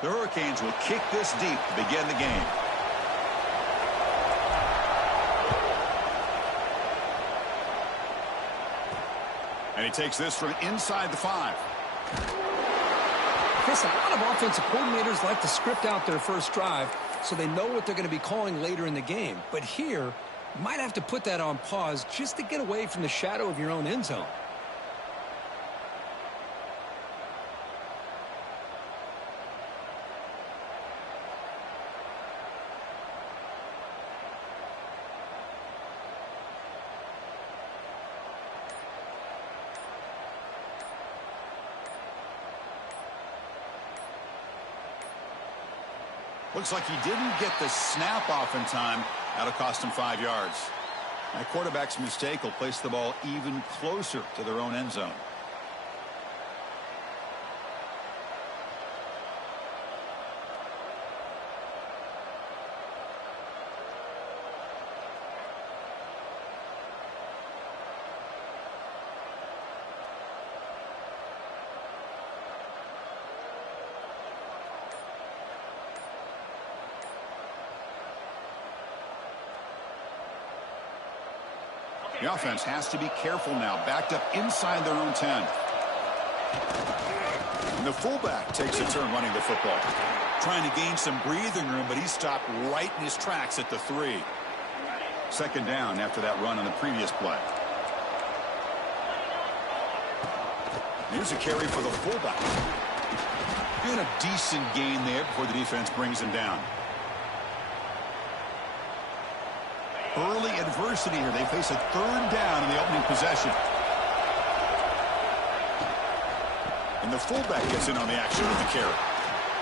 The Hurricanes will kick this deep to begin the game. And he takes this from inside the 5. Chris, a lot of offensive coordinators like to script out their first drive so they know what they're going to be calling later in the game. But here, you might have to put that on pause just to get away from the shadow of your own end zone. Looks like he didn't get the snap off in time. That'll cost him 5 yards. That quarterback's mistake will place the ball even closer to their own end zone. The offense has to be careful now. Backed up inside their own 10. And the fullback takes a turn running the football. Trying to gain some breathing room, but he stopped right in his tracks at the 3. Second down after that run on the previous play. Here's a carry for the fullback. And a decent gain there before the defense brings him down. Early adversity here. They face a third down in the opening possession. And the fullback gets in on the action with the carry.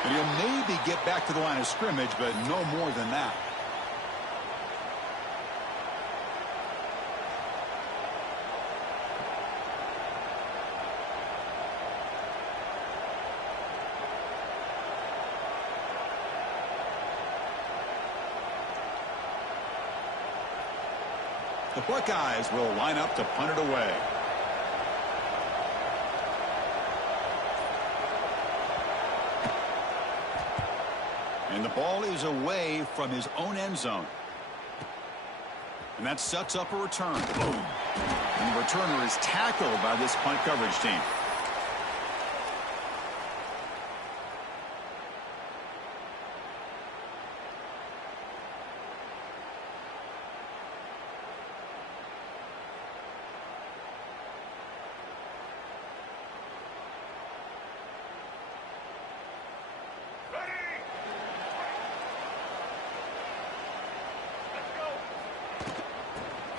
And he'll maybe get back to the line of scrimmage, but no more than that. The Buckeyes will line up to punt it away. And the ball is away from his own end zone. And that sets up a return. Boom. And the returner is tackled by this punt coverage team.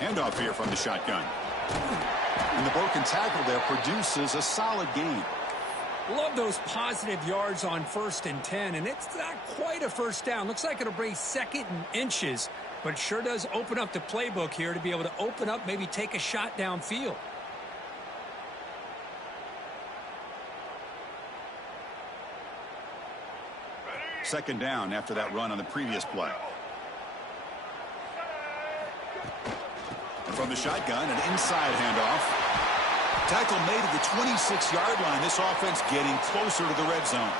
Handoff here from the shotgun. And the broken tackle there produces a solid gain. Love those positive yards on 1st and 10, and it's not quite a first down. Looks like it'll bring 2nd and inches, but it sure does open up the playbook here to be able to open up, maybe take a shot downfield. Second down after that run on the previous play. And from the shotgun, an inside handoff. Tackle made at the 26-yard line. This offense getting closer to the red zone.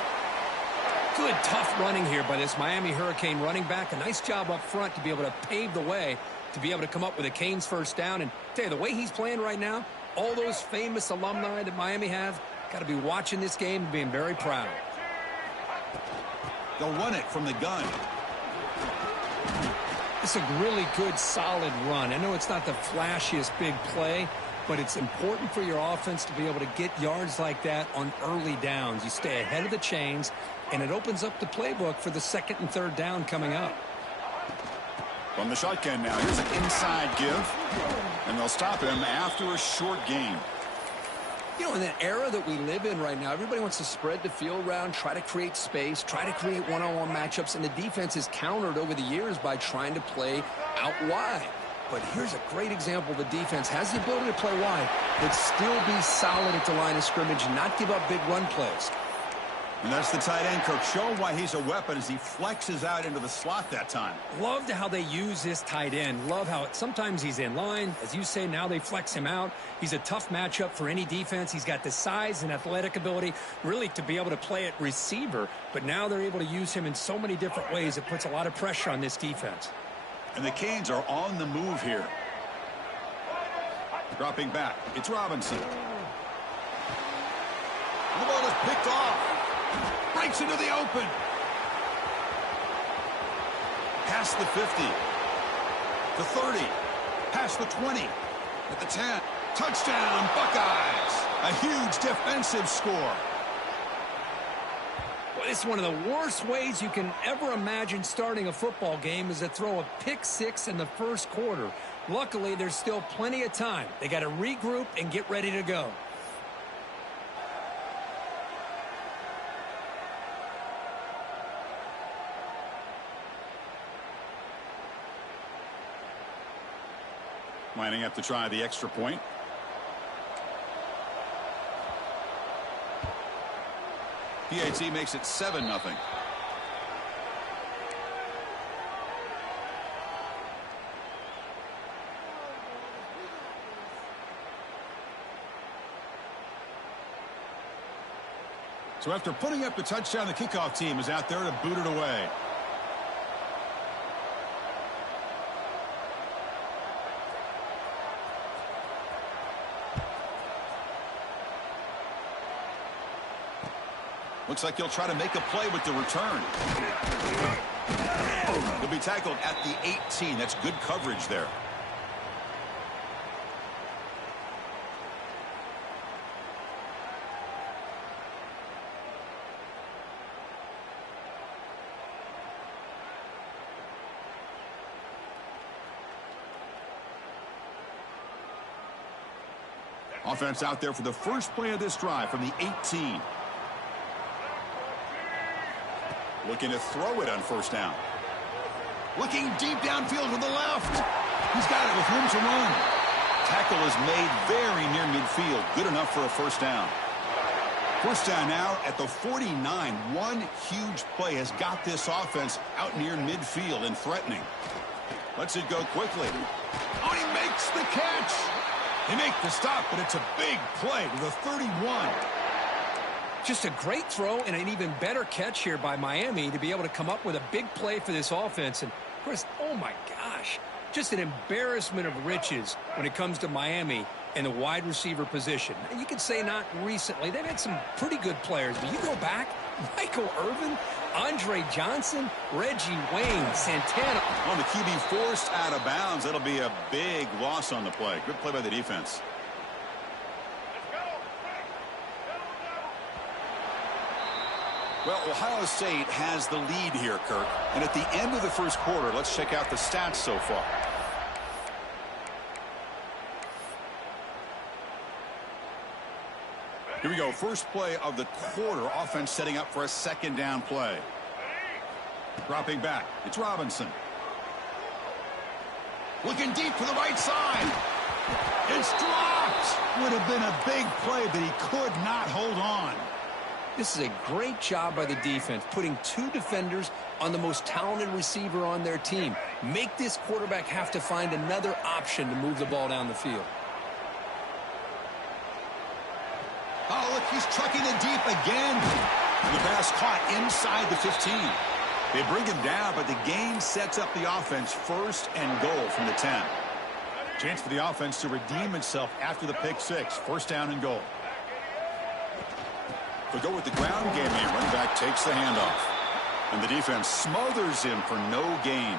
Good, tough running here by this Miami Hurricane running back. A nice job up front to be able to pave the way to be able to come up with a Canes first down. And tell you, the way he's playing right now, all those famous alumni that Miami have, got to be watching this game and being very proud. They'll run it from the gun. It's a really good, solid run. I know it's not the flashiest big play, but it's important for your offense to be able to get yards like that on early downs. You stay ahead of the chains, and it opens up the playbook for the 2nd and 3rd down coming up. From the shotgun now, here's an inside give, and they'll stop him after a short gain. You know, in the era that we live in right now, everybody wants to spread the field around, try to create space, try to create one-on-one matchups, and the defense is countered over the years by trying to play out wide. But here's a great example. The defense has the ability to play wide, but still be solid at the line of scrimmage and not give up big run plays. And that's the tight end, Kirk, showing why he's a weapon as he flexes out into the slot that time. Loved how they use this tight end. Love how sometimes he's in line. As you say, now they flex him out. He's a tough matchup for any defense. He's got the size and athletic ability really to be able to play at receiver. But now they're able to use him in so many different ways. It puts a lot of pressure on this defense. And the Canes are on the move here. Dropping back. It's Robinson. The ball is picked off. Breaks into the open. Past the 50. The 30. Past the 20. At the 10. Touchdown, Buckeyes. A huge defensive score. Well, it's one of the worst ways you can ever imagine starting a football game is to throw a pick six in the first quarter. Luckily, there's still plenty of time. They got to regroup and get ready to go. Lining up to try the extra point. PAT makes it 7-0. So after putting up the touchdown, the kickoff team is out there to boot it away. Looks like he'll try to make a play with the return. He'll be tackled at the 18. That's good coverage there. Offense out there for the first play of this drive from the 18. Looking to throw it on first down. Looking deep downfield to the left. He's got it with room to run. Tackle is made very near midfield. Good enough for a first down. First down now at the 49. One huge play has got this offense out near midfield and threatening. Lets it go quickly. Oh, he makes the catch. They make the stop, but it's a big play to the 31. Just a great throw and an even better catch here by Miami to be able to come up with a big play for this offense. And, of course, oh, my gosh, just an embarrassment of riches when it comes to Miami and the wide receiver position. You could say not recently. They've had some pretty good players, but you go back, Michael Irvin, Andre Johnson, Reggie Wayne, Santana. On the QB forced out of bounds. That'll be a big loss on the play. Good play by the defense. Well, Ohio State has the lead here, Kirk. And at the end of the first quarter, let's check out the stats so far. Here we go. First play of the quarter. Offense setting up for a second down play. Dropping back. It's Robinson. Looking deep for the right side. It's dropped. Would have been a big play, but he could not hold on. This is a great job by the defense, putting two defenders on the most talented receiver on their team. Make this quarterback have to find another option to move the ball down the field. Oh, look, he's trucking it deep again. And the pass caught inside the 15. They bring him down, but the gain sets up the offense first and goal from the 10. Chance for the offense to redeem itself after the pick six. First down and goal. They go with the ground game here. Running back takes the handoff. And the defense smothers him for no gain.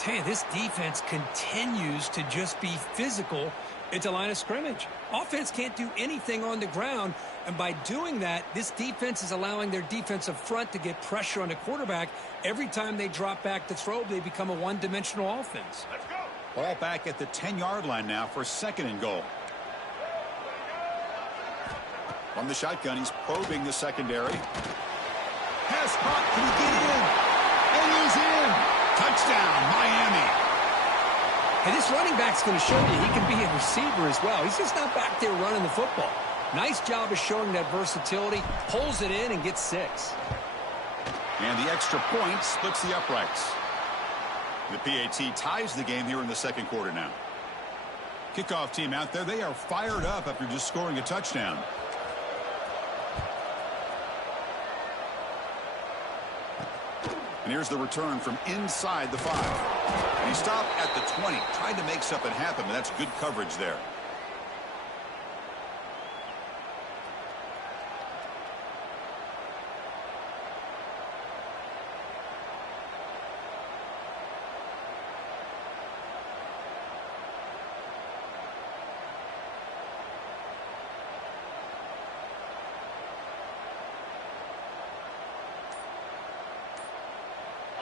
Hey, this defense continues to just be physical at the line of scrimmage. Offense can't do anything on the ground, and by doing that, this defense is allowing their defensive front to get pressure on the quarterback. Every time they drop back to throw, they become a one-dimensional offense. Let's go. Ball back at the 10-yard line now for second and goal. From the shotgun, he's probing the secondary. Pass caught. Can he get in? And he's in. Touchdown, Miami. And this running back's going to show you he can be a receiver as well. He's just not back there running the football. Nice job of showing that versatility. Pulls it in and gets 6. And the extra point splits the uprights. The PAT ties the game here in the second quarter now. Kickoff team out there. They are fired up after just scoring a touchdown. And here's the return from inside the 5. And he stopped at the 20, tried to make something happen, but that's good coverage there.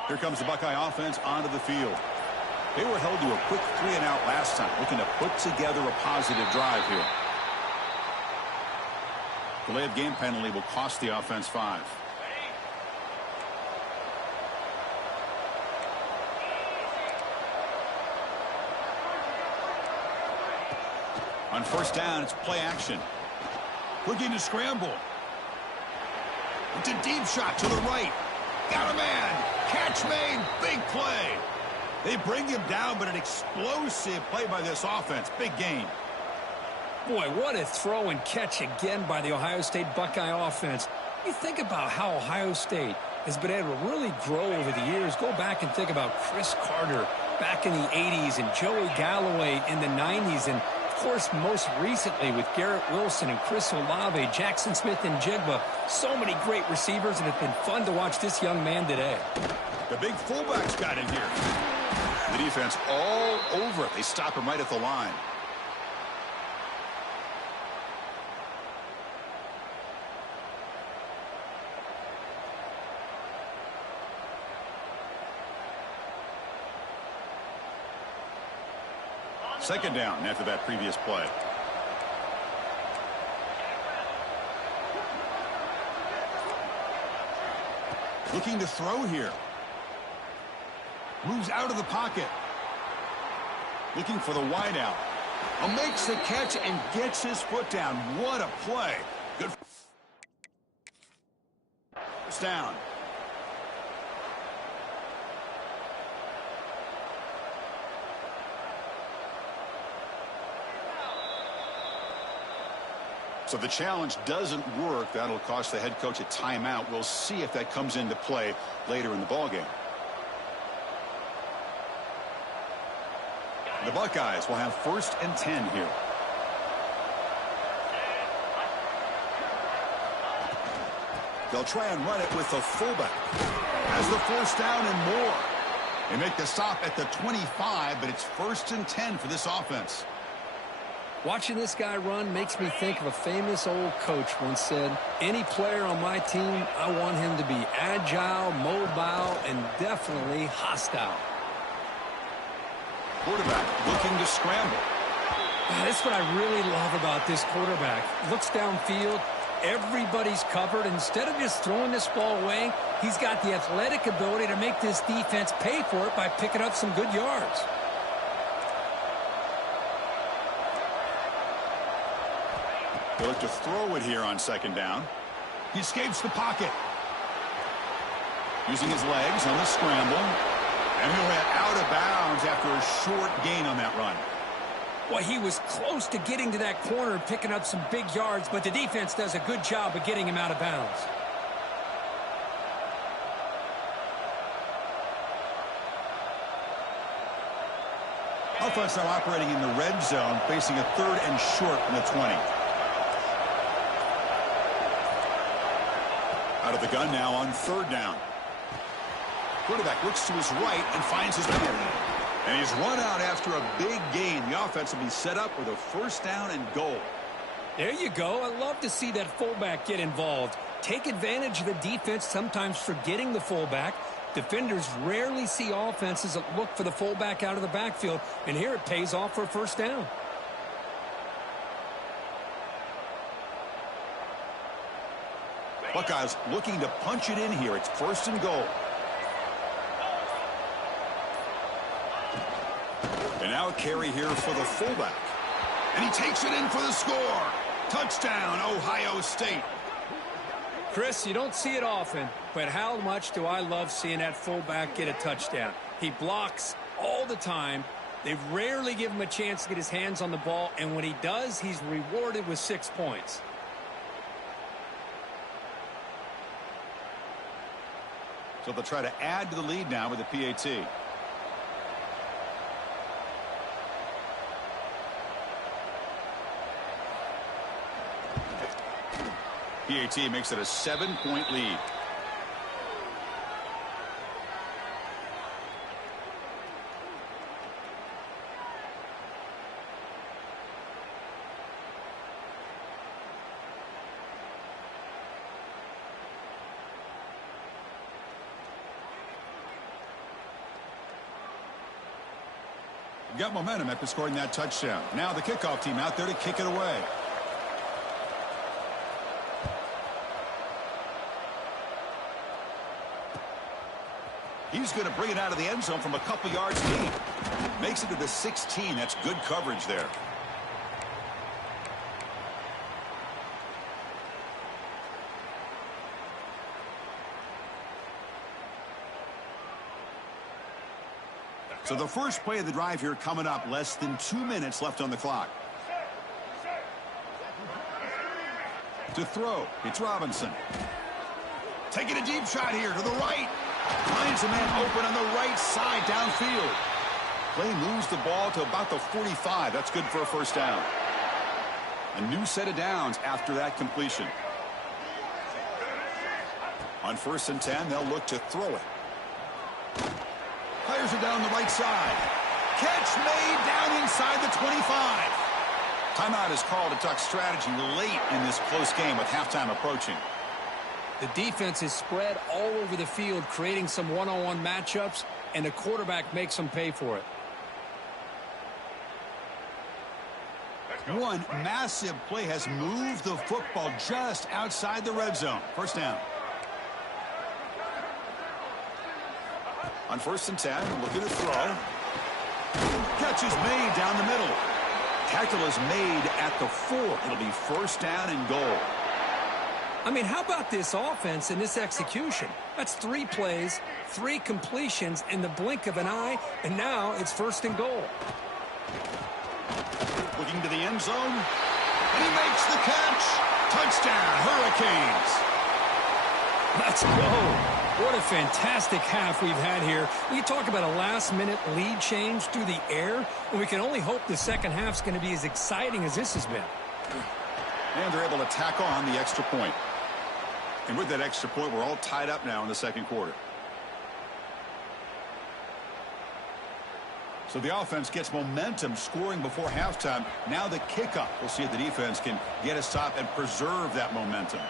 Here comes the Buckeye offense onto the field. They were held to a quick 3-and-out last time, looking to put together a positive drive here. Delay of game penalty will cost the offense 5. On first down, it's play action. Looking to scramble. It's a deep shot to the right. Got a man. Catch made. Big play. They bring him down, but an explosive play by this offense. Big gain. Boy, what a throw and catch again by the Ohio State Buckeye offense. You think about how Ohio State has been able to really grow over the years. Go back and think about Chris Carter back in the 80s and Joey Galloway in the 90s. And, of course, most recently with Garrett Wilson and Chris Olave, Jackson Smith and Jigba. So many great receivers, and it's been fun to watch this young man today. The big fullback's got in here. The defense all over it. They stop him right at the line. Second down after that previous play. Looking to throw here. Moves out of the pocket. Looking for the wideout. Makes the catch and gets his foot down. What a play. Good. First down. So the challenge doesn't work. That'll cost the head coach a timeout. We'll see if that comes into play later in the ballgame. The Buckeyes will have 1st and 10 here. They'll try and run it with the fullback. Has the 1st down and more. They make the stop at the 25, but it's 1st and 10 for this offense. Watching this guy run makes me think of a famous old coach once said, any player on my team, I want him to be agile, mobile, and definitely hostile. Quarterback looking to scramble. That's what I really love about this quarterback. Looks downfield. Everybody's covered. Instead of just throwing this ball away, he's got the athletic ability to make this defense pay for it by picking up some good yards. They look to throw it here on second down. He escapes the pocket. Using his legs on the scramble. And he'll head out of bounds after a short gain on that run. Well, he was close to getting to that corner and picking up some big yards, but the defense does a good job of getting him out of bounds. Offense now operating in the red zone, facing a 3rd and short from the 20. Out of the gun now on 3rd down. Quarterback looks to his right and finds his man. And he's run out after a big gain. The offense will be set up with a 1st down and goal. There you go. I love to see that fullback get involved. Take advantage of the defense, sometimes forgetting the fullback. Defenders rarely see offenses that look for the fullback out of the backfield. And here it pays off for a 1st down. Buckeyes looking to punch it in here. It's 1st and goal. And now a carry here for the fullback. And he takes it in for the score. Touchdown, Ohio State. Chris, you don't see it often, but how much do I love seeing that fullback get a touchdown? He blocks all the time. They rarely give him a chance to get his hands on the ball, and when he does, he's rewarded with 6 points. So they'll try to add to the lead now with the PAT. PAT makes it a 7-point lead. Got momentum after scoring that touchdown. Now the kickoff team out there to kick it away. He's going to bring it out of the end zone from a couple yards deep. Makes it to the 16. That's good coverage there. So the first play of the drive here coming up. Less than 2 minutes left on the clock. To throw, it's Robinson. Taking a deep shot here to the right. Finds a man open on the right side downfield. Play moves the ball to about the 45. That's good for a first down. A new set of downs after that completion. On 1st and 10, they'll look to throw it. Fires it down the right side. Catch made down inside the 25. Timeout is called to talk strategy late in this close game with halftime approaching. The defense is spread all over the field, creating some one-on-one matchups, and the quarterback makes them pay for it. One massive play has moved the football just outside the red zone. First down. On 1st and 10, looking to throw. Catch is made down the middle. Tackle is made at the 4. It'll be first down and goal. I mean, how about this offense and this execution? That's 3 plays, 3 completions in the blink of an eye, and now it's 1st and goal. Looking to the end zone, and he makes the catch. Touchdown, Hurricanes. Let's go. What a fantastic half we've had here. We talk about a last-minute lead change through the air, and we can only hope the second half's going to be as exciting as this has been. And they're able to tack on the extra point. And with that extra point, we're all tied up now in the second quarter. So the offense gets momentum scoring before halftime. Now the kickoff. We'll see if the defense can get a stop and preserve that momentum.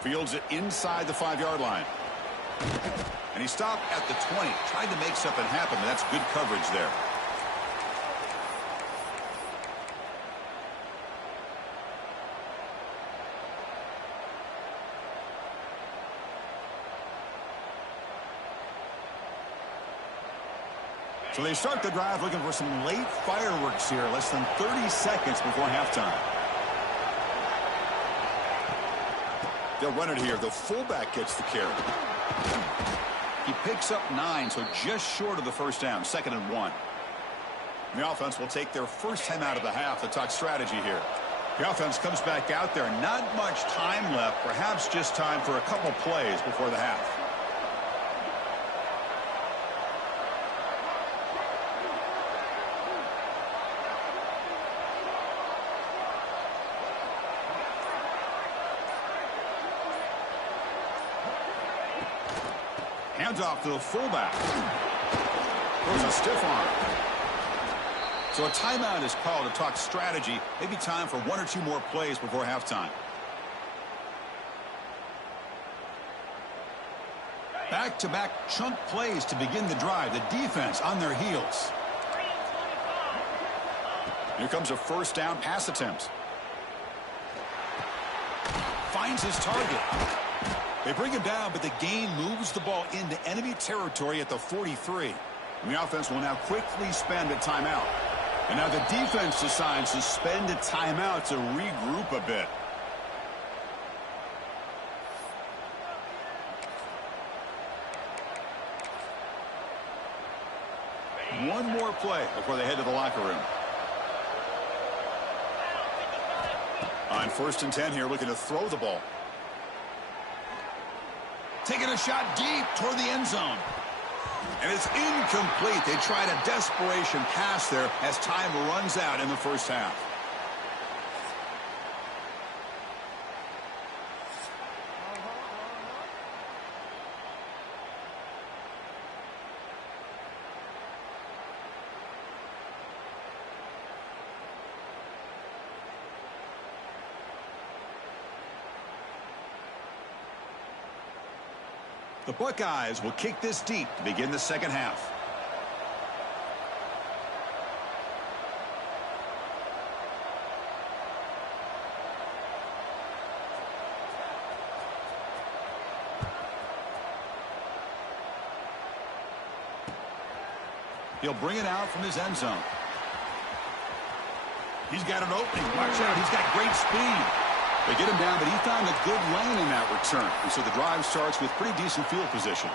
Fields it inside the 5-yard line. And he stopped at the 20. Tried to make something happen, but that's good coverage there. So they start the drive looking for some late fireworks here. Less than 30 seconds before halftime. They'll run it here. The fullback gets the carry. He picks up 9, so just short of the first down. 2nd and 1. The offense will take their first time out of the half to talk strategy here. The offense comes back out there. Not much time left. Perhaps just time for a couple plays before the half. Hands off to the fullback. Throws a stiff arm. So a timeout is called to talk strategy. Maybe time for 1 or 2 more plays before halftime. Back-to-back chunk plays to begin the drive. The defense on their heels. Here comes a first down pass attempt. Finds his target. They bring him down, but the gain moves the ball into enemy territory at the 43. And the offense will now quickly spend a timeout. And now the defense decides to spend a timeout to regroup a bit. One more play before they head to the locker room. On 1st and 10 here, looking to throw the ball. Taking a shot deep toward the end zone. And it's incomplete. They tried a desperation pass there as time runs out in the first half. The Buckeyes will kick this deep to begin the second half. He'll bring it out from his end zone. He's got an opening. Watch out. He's got great speed. They get him down, but he found a good lane in that return. And so the drive starts with pretty decent field position.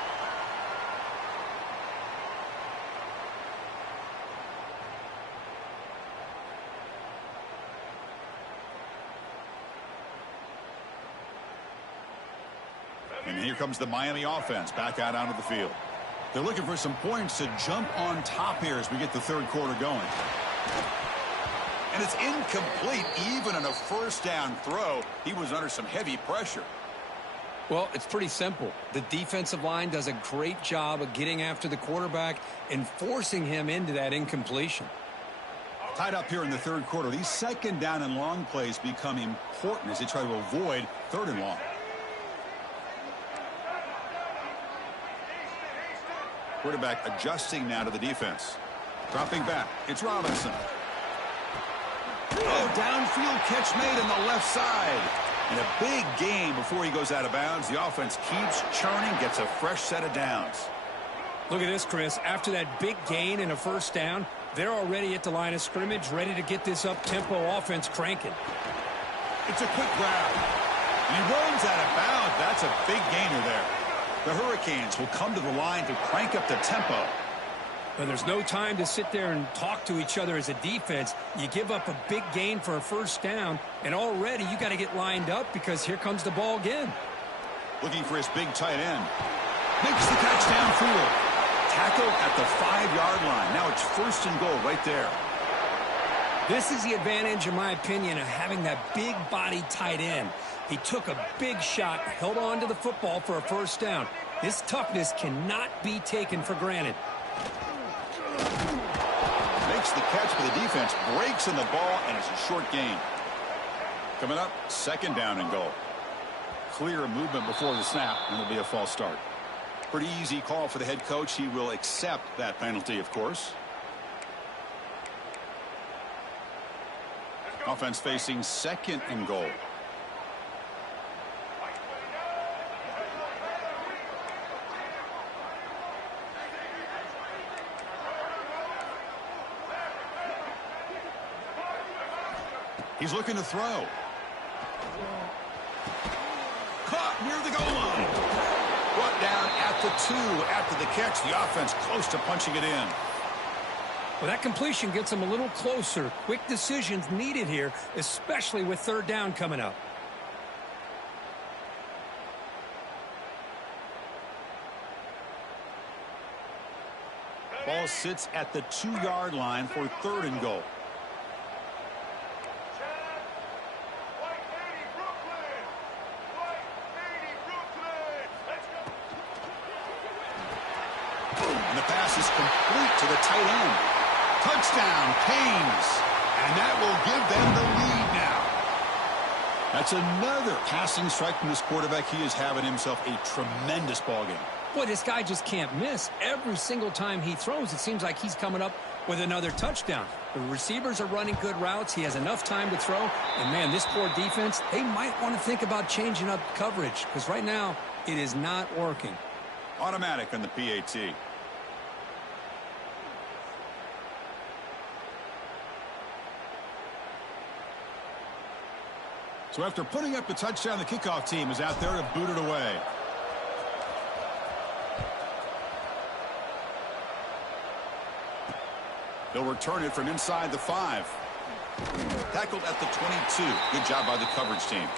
And here comes the Miami offense back out onto the field. They're looking for some points to jump on top here as we get the third quarter going. And it's incomplete. Even on a first down throw, he was under some heavy pressure. Well, it's pretty simple. The defensive line does a great job of getting after the quarterback and forcing him into that incompletion. Tied up here in the third quarter, these second down and long plays become important as they try to avoid third and long. Quarterback adjusting now to the defense. Dropping back. It's Robinson. Oh, downfield catch made on the left side. And a big gain before he goes out of bounds. The offense keeps churning, gets a fresh set of downs. Look at this, Chris. After that big gain and a first down, they're already at the line of scrimmage, ready to get this up-tempo offense cranking. It's a quick grab. And he runs out of bounds. That's a big gainer there. The Hurricanes will come to the line to crank up the tempo. And there's no time to sit there and talk to each other as a defense. You give up a big gain for a first down, and already you got to get lined up because here comes the ball again. Looking for his big tight end. Makes the catch downfield. Tackle at the 5-yard line. Now it's 1st and goal right there. This is the advantage, in my opinion, of having that big-bodied tight end. He took a big shot, held on to the football for a first down. This toughness cannot be taken for granted. Makes the catch for the defense, breaks in the ball, and it's a short gain. Coming up, 2nd down and goal. Clear movement before the snap, and it'll be a false start. Pretty easy call for the head coach. He will accept that penalty, of course. Offense facing 2nd and goal. He's looking to throw. Caught near the goal line. Brought down at the 2 after the catch. The offense close to punching it in. Well, that completion gets them a little closer. Quick decisions needed here, especially with 3rd down coming up. Ball sits at the 2-yard line for 3rd and goal. And the pass is complete to the tight end. Touchdown, Canes. And that will give them the lead now. That's another passing strike from this quarterback. He is having himself a tremendous ballgame. Boy, this guy just can't miss. Every single time he throws, it seems like he's coming up with another touchdown. The receivers are running good routes. He has enough time to throw. And, man, this poor defense, they might want to think about changing up coverage because right now it is not working. Automatic on the PAT. So after putting up the touchdown, the kickoff team is out there to boot it away. They'll return it from inside the 5. Tackled at the 22. Good job by the coverage team.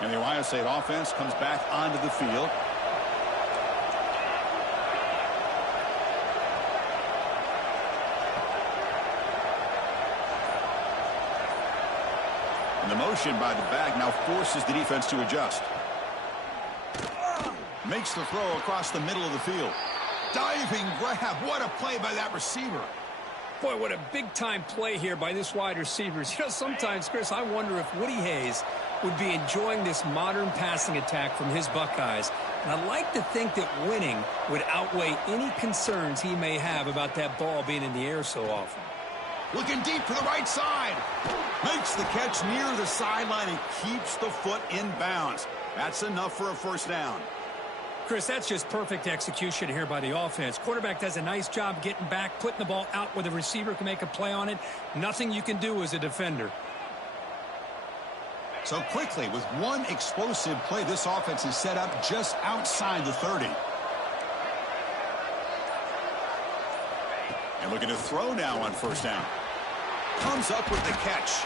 And the Ohio State offense comes back onto the field. And the motion by the back now forces the defense to adjust. Makes the throw across the middle of the field. Diving grab. What a play by that receiver. Boy, what a big-time play here by this wide receiver. You know, sometimes, Chris, I wonder if Woody Hayes would be enjoying this modern passing attack from his Buckeyes. And I'd like to think that winning would outweigh any concerns he may have about that ball being in the air so often. Looking deep to the right side. Makes the catch near the sideline and keeps the foot in bounds. That's enough for a first down. Chris, that's just perfect execution here by the offense. Quarterback does a nice job getting back, putting the ball out where the receiver can make a play on it. Nothing you can do as a defender. So quickly, with one explosive play, this offense is set up just outside the 30. And looking to throw now on first down. Comes up with the catch.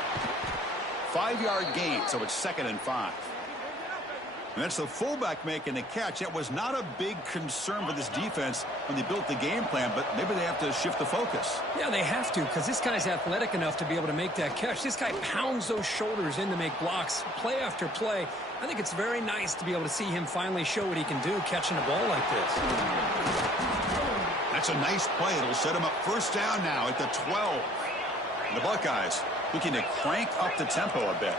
5-yard gain, so it's 2nd and 5. And that's the fullback making the catch. That was not a big concern for this defense when they built the game plan, but maybe they have to shift the focus. Yeah, they have to, because this guy's athletic enough to be able to make that catch. This guy pounds those shoulders in to make blocks play after play. I think it's very nice to be able to see him finally show what he can do catching a ball like this. That's a nice play. It'll set him up first down now at the 12. And the Buckeyes looking to crank up the tempo a bit.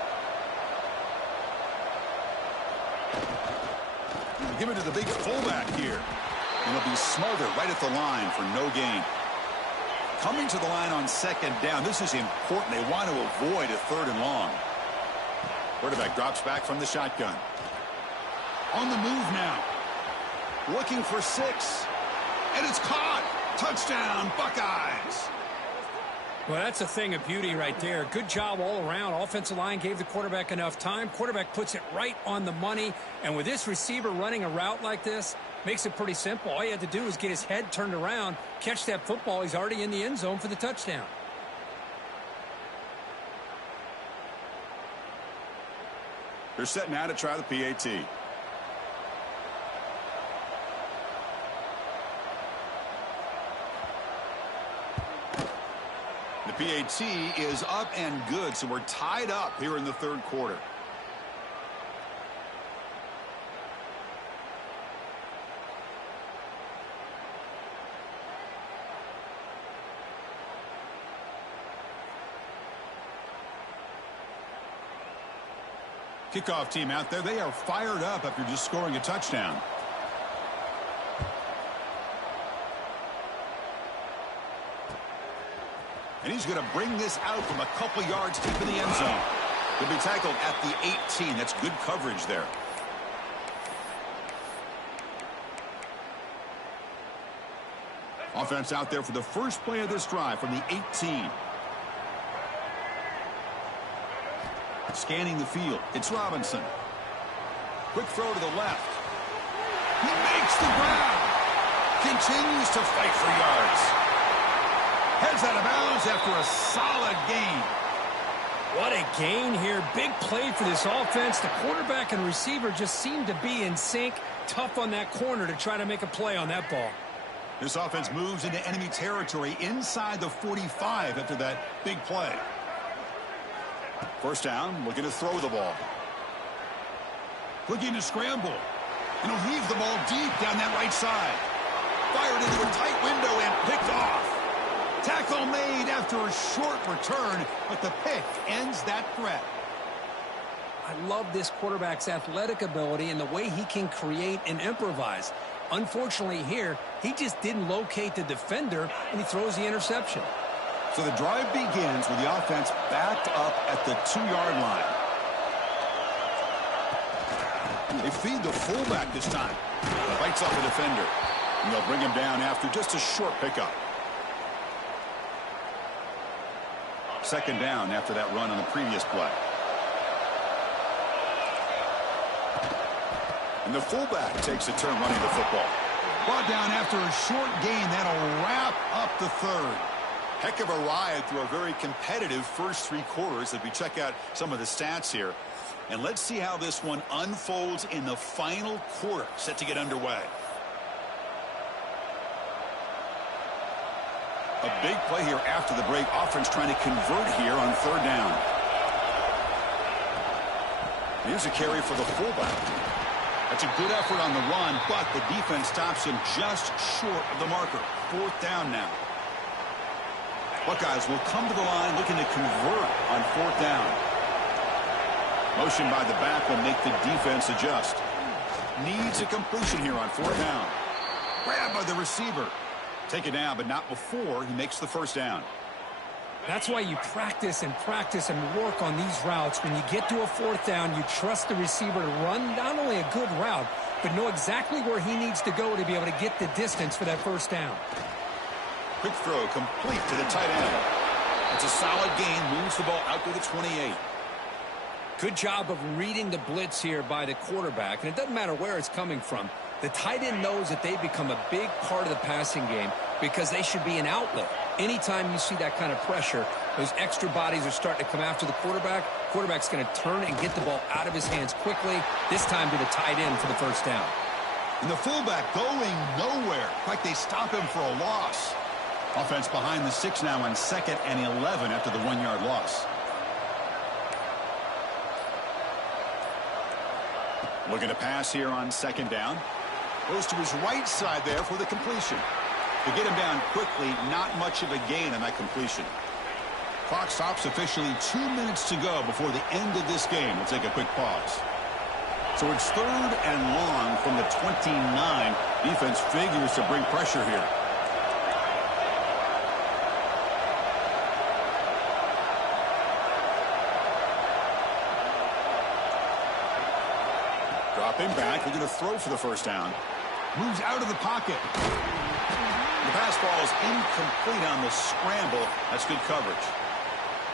Give it to the big fullback here. And he'll be smothered right at the line for no gain. Coming to the line on 2nd down. This is important. They want to avoid a 3rd and long. Quarterback drops back from the shotgun. On the move now. Looking for 6. And it's caught. Touchdown, Buckeyes. Well, that's a thing of beauty right there. Good job all around. Offensive line gave the quarterback enough time. Quarterback puts it right on the money. And with this receiver running a route like this, makes it pretty simple. All you have to do is get his head turned around, catch that football. He's already in the end zone for the touchdown. They're set now to try the PAT. The PAT is up and good, so we're tied up here in the 3rd quarter. Kickoff team out there, they are fired up after just scoring a touchdown. And he's going to bring this out from a couple yards deep in the end zone. He'll be tackled at the 18. That's good coverage there. Offense out there for the first play of this drive from the 18. Scanning the field. It's Robinson. Quick throw to the left. He makes the grab. Continues to fight for yards. Heads out of bounds after a solid gain. What a gain here. Big play for this offense. The quarterback and receiver just seem to be in sync. Tough on that corner to try to make a play on that ball. This offense moves into enemy territory inside the 45 after that big play. First down, looking to throw the ball. Looking to scramble. And he'll heave the ball deep down that right side. Fired into a tight window and picked off. Tackle made after a short return, but the pick ends that threat. I love this quarterback's athletic ability and the way he can create and improvise. Unfortunately here, he just didn't locate the defender, and he throws the interception. So the drive begins with the offense backed up at the 2-yard line. They feed the fullback this time. Bites off the defender. And they'll bring him down after just a short pickup. Second down after that run on the previous play. And the fullback takes a turn running the football. Brought down after a short gain. That'll wrap up the third. Heck of a ride through a very competitive first three quarters as we check out some of the stats here. And let's see how this one unfolds in the final quarter, set to get underway. A big play here after the break. Offense trying to convert here on third down. Here's a carry for the fullback. That's a good effort on the run, but the defense stops him just short of the marker. Fourth down now. Buckeyes will come to the line looking to convert on fourth down. Motion by the back will make the defense adjust. Needs a completion here on fourth down. Grabbed by the receiver. Take it down, but not before he makes the first down. That's why you practice and work on these routes. When you get to a fourth down, you trust the receiver to run not only a good route, but know exactly where he needs to go to be able to get the distance for that first down. Quick throw complete to the tight end. It's a solid gain, moves the ball out to the 28. Good job of reading the blitz here by the quarterback, and it doesn't matter where it's coming from. The tight end knows that they've become a big part of the passing game because they should be an outlet. Anytime you see that kind of pressure, those extra bodies are starting to come after the quarterback. Quarterback's going to turn and get the ball out of his hands quickly, this time to the tight end for the first down. And the fullback going nowhere. Like they stop him for a loss. Offense behind the 6 now on 2nd and 11 after the 1-yard loss. Looking to pass here on 2nd down. Goes to his right side there for the completion. To get him down quickly, not much of a gain on that completion. Clock stops officially 2 minutes to go before the end of this game. We'll take a quick pause. So it's 3rd and long from the 29. Defense figures to bring pressure here. Dropping back, looking to throw for the first down. Moves out of the pocket. The pass ball is incomplete on the scramble. That's good coverage.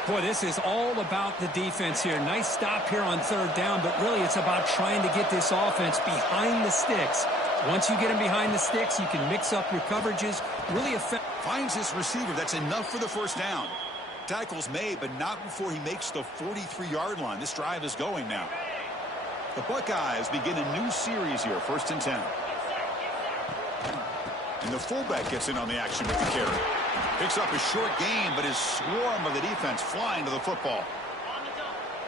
Boy, this is all about the defense here. Nice stop here on 3rd down, but really it's about trying to get this offense behind the sticks. Once you get them behind the sticks, you can mix up your coverages. Really effective. Finds his receiver. That's enough for the first down. Tackle's made, but not before he makes the 43-yard line. This drive is going now. The Buckeyes begin a new series here, 1st and 10. And the fullback gets in on the action with the carry. Picks up a short gain, but is swarmed by the defense flying to the football.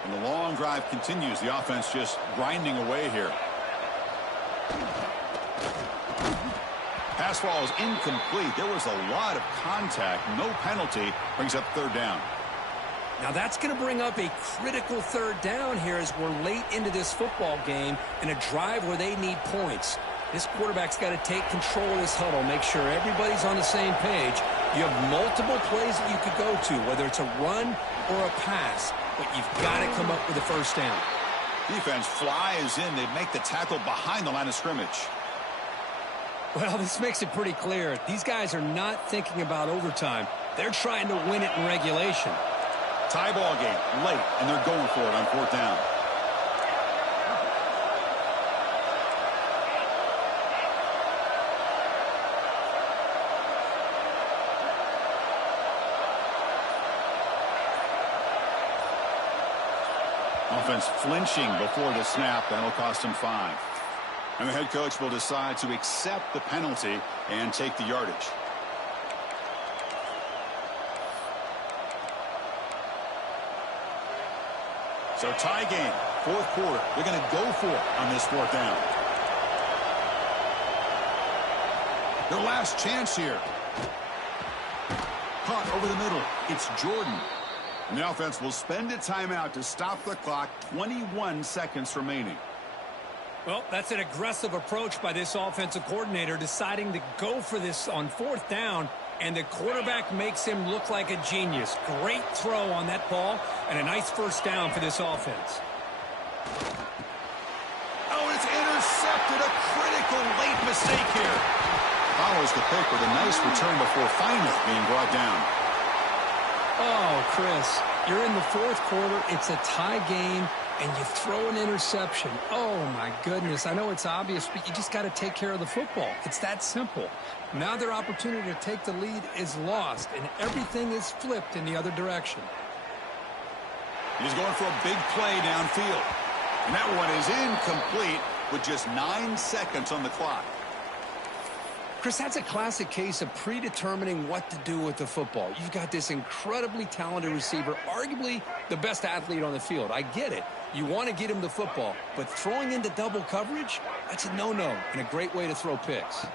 And the long drive continues. The offense just grinding away here. Pass ball is incomplete. There was a lot of contact. No penalty. Brings up 3rd down. Now that's going to bring up a critical 3rd down here as we're late into this football game in a drive where they need points. This quarterback's got to take control of this huddle, make sure everybody's on the same page. You have multiple plays that you could go to, whether it's a run or a pass, but you've got to come up with a first down. Defense flies in. They make the tackle behind the line of scrimmage. Well, this makes it pretty clear. These guys are not thinking about overtime. They're trying to win it in regulation. Tie ball game, late, and they're going for it on 4th down. Offense flinching before the snap. That'll cost him 5. And the head coach will decide to accept the penalty and take the yardage. So tie game, 4th quarter. They're going to go for it on this 4th down. Their last chance here. Caught over the middle. It's Jordan. And the offense will spend a timeout to stop the clock. 21 seconds remaining. Well, that's an aggressive approach by this offensive coordinator, deciding to go for this on 4th down, and the quarterback makes him look like a genius. Great throw on that ball, and a nice first down for this offense. Oh, it's critical late mistake here. Follows the pick with a nice return before finally being brought down. Oh, Chris, you're in the fourth quarter. It's a tie game, and you throw an interception. Oh, my goodness. I know it's obvious, but you just got to take care of the football. It's that simple. Now their opportunity to take the lead is lost, and everything is flipped in the other direction. He's going for a big play downfield. And that one is incomplete with just 9 seconds on the clock. Chris, that's a classic case of predetermining what to do with the football. You've got this incredibly talented receiver, arguably the best athlete on the field. I get it. You want to get him the football, but throwing into double coverage, that's a no-no and a great way to throw picks.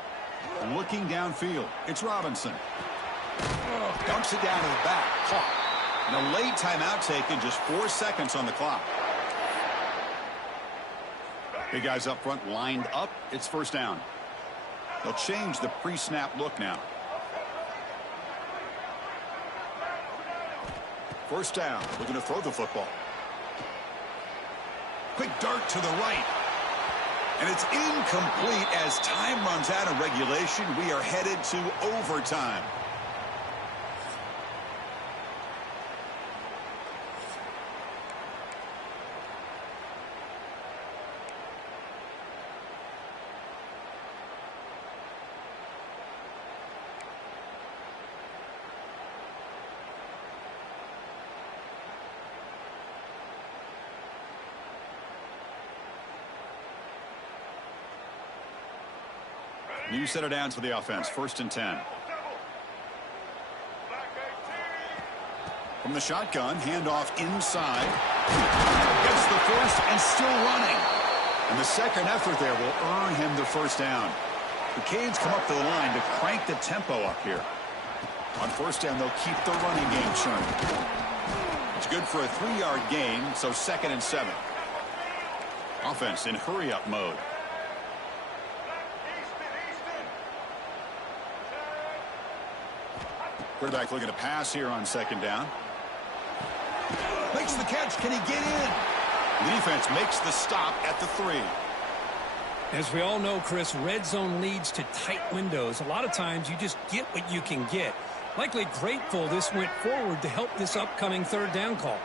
Looking downfield, it's Robinson. Dumps it down to the back, caught. And a late timeout taken, just 4 seconds on the clock. Big guys up front lined up. It's first down. They'll change the pre-snap look now. First down. Looking to throw the football. Quick dart to the right. And it's incomplete as time runs out of regulation. We are headed to overtime. New set of downs for the offense. First and 10. From the shotgun, handoff inside. Gets the first and still running. And the second effort there will earn him the first down. The Canes come up to the line to crank the tempo up here. On first down, they'll keep the running game churning. It's good for a 3-yard gain, so second and 7. Offense in hurry-up mode. Quarterback looking to pass here on second down. Makes the catch. Can he get in? The defense makes the stop at the 3. As we all know, Chris, red zone leads to tight windows. A lot of times you just get what you can get. Likely grateful this went forward to help this upcoming third down call.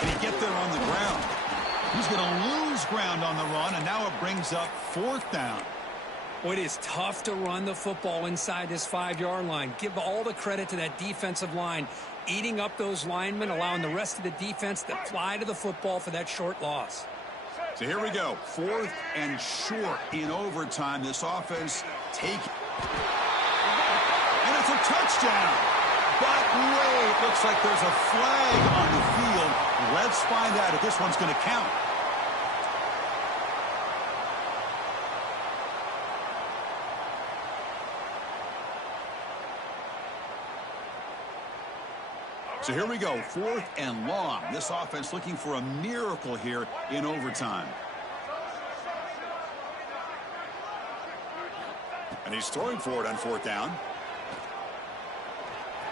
Can he get there on the ground? He's going to lose ground on the run, and now it brings up fourth down. Well, it is tough to run the football inside this 5-yard line. Give all the credit to that defensive line, eating up those linemen, allowing the rest of the defense to fly to the football for that short loss. So here we go. 4th and short in overtime. This offense take. And it's a touchdown. But wait, looks like there's a flag on the field. Let's find out if this one's going to count. So here we go, 4th and long. This offense looking for a miracle here in overtime. And he's throwing for it on 4th down.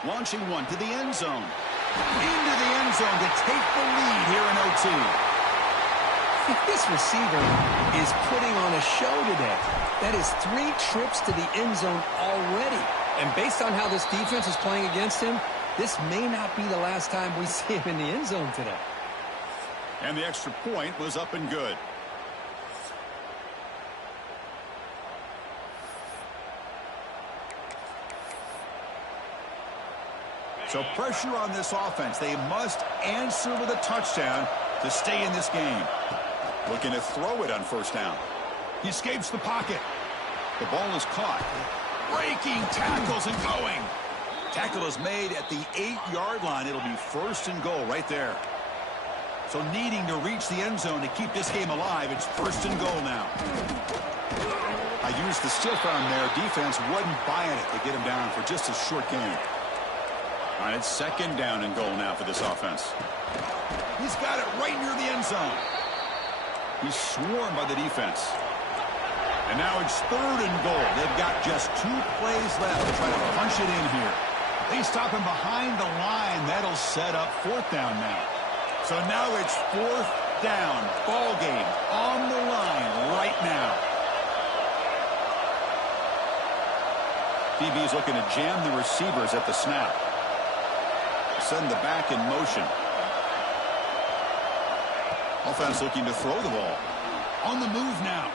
Launching one to the end zone. Into the end zone to take the lead here in OT. This receiver is putting on a show today. That is 3 trips to the end zone already. And based on how this defense is playing against him, this may not be the last time we see him in the end zone today. And the extra point was up and good. So pressure on this offense. They must answer with a touchdown to stay in this game. Looking to throw it on first down. He escapes the pocket. The ball is caught. Breaking tackles and going. Tackle is made at the 8-yard line. It'll be first and goal right there. So needing to reach the end zone to keep this game alive, it's first and goal now. I used the stiff arm there. Defense wasn't buying it to get him down for just a short game. All right, it's second down and goal now for this offense. He's got it right near the end zone. He's swarmed by the defense. And now it's third and goal. They've got just 2 plays left to try to punch it in here. They stop him behind the line. That'll set up 4th down now. So now it's 4th down. Ball game on the line right now. DB's looking to jam the receivers at the snap. Send the back in motion. Offense looking to throw the ball. On the move now.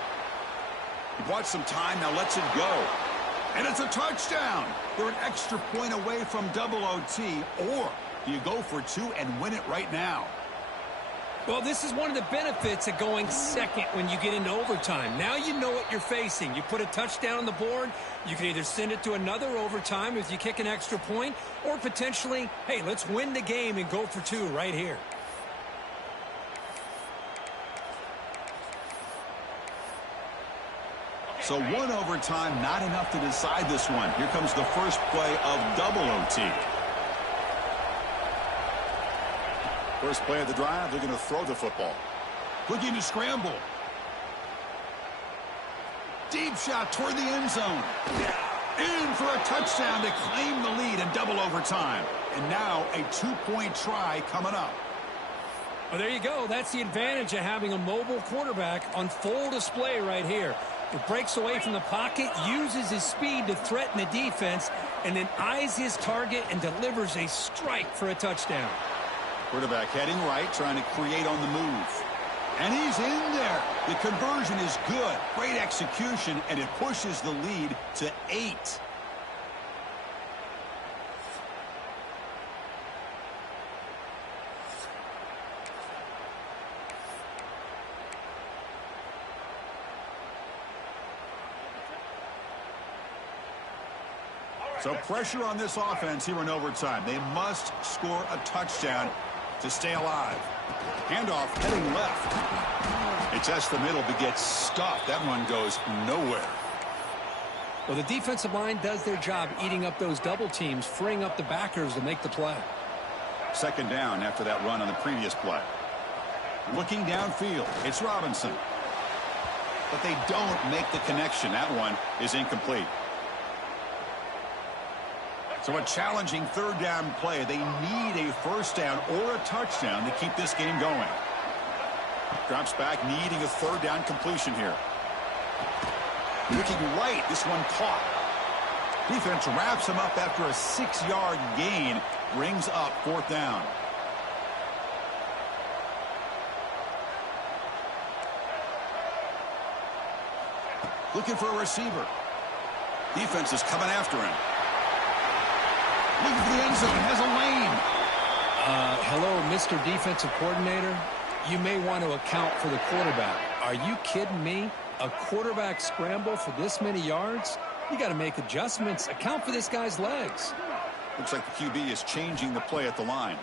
He bought some time, now lets it go. And it's a touchdown. They're an extra point away from double OT. Or do you go for two and win it right now? Well, this is one of the benefits of going second when you get into overtime. Now you know what you're facing. You put a touchdown on the board, you can either send it to another overtime if you kick an extra point, or potentially, hey, let's win the game and go for two right here. So one overtime, not enough to decide this one. Here comes the first play of double OT. First play of the drive, they're going to throw the football. Looking to scramble. Deep shot toward the end zone. In for a touchdown to claim the lead in double overtime. And now a two-point try coming up. Well, there you go. That's the advantage of having a mobile quarterback on full display right here. He breaks away from the pocket, uses his speed to threaten the defense, and then eyes his target and delivers a strike for a touchdown. Quarterback heading right, trying to create on the move. And he's in there. The conversion is good. Great execution, and it pushes the lead to 8. So pressure on this offense here in overtime. They must score a touchdown to stay alive. Handoff heading left. It tests the middle but gets stuffed. That one goes nowhere. Well, the defensive line does their job eating up those double teams, freeing up the backers to make the play. Second down after that run on the previous play. Looking downfield, it's Robinson. But they don't make the connection. That one is incomplete. So a challenging third down play. They need a first down or a touchdown to keep this game going. Drops back, needing a third down completion here. Looking right, this one caught. Defense wraps him up after a 6-yard gain. Brings up fourth down. Looking for a receiver. Defense is coming after him. Looking for the end zone, has a lane. Hello, Mr. Defensive Coordinator. You may want to account for the quarterback. Are you kidding me? A quarterback scramble for this many yards? You got to make adjustments. Account for this guy's legs. Looks like the QB is changing the play at the line.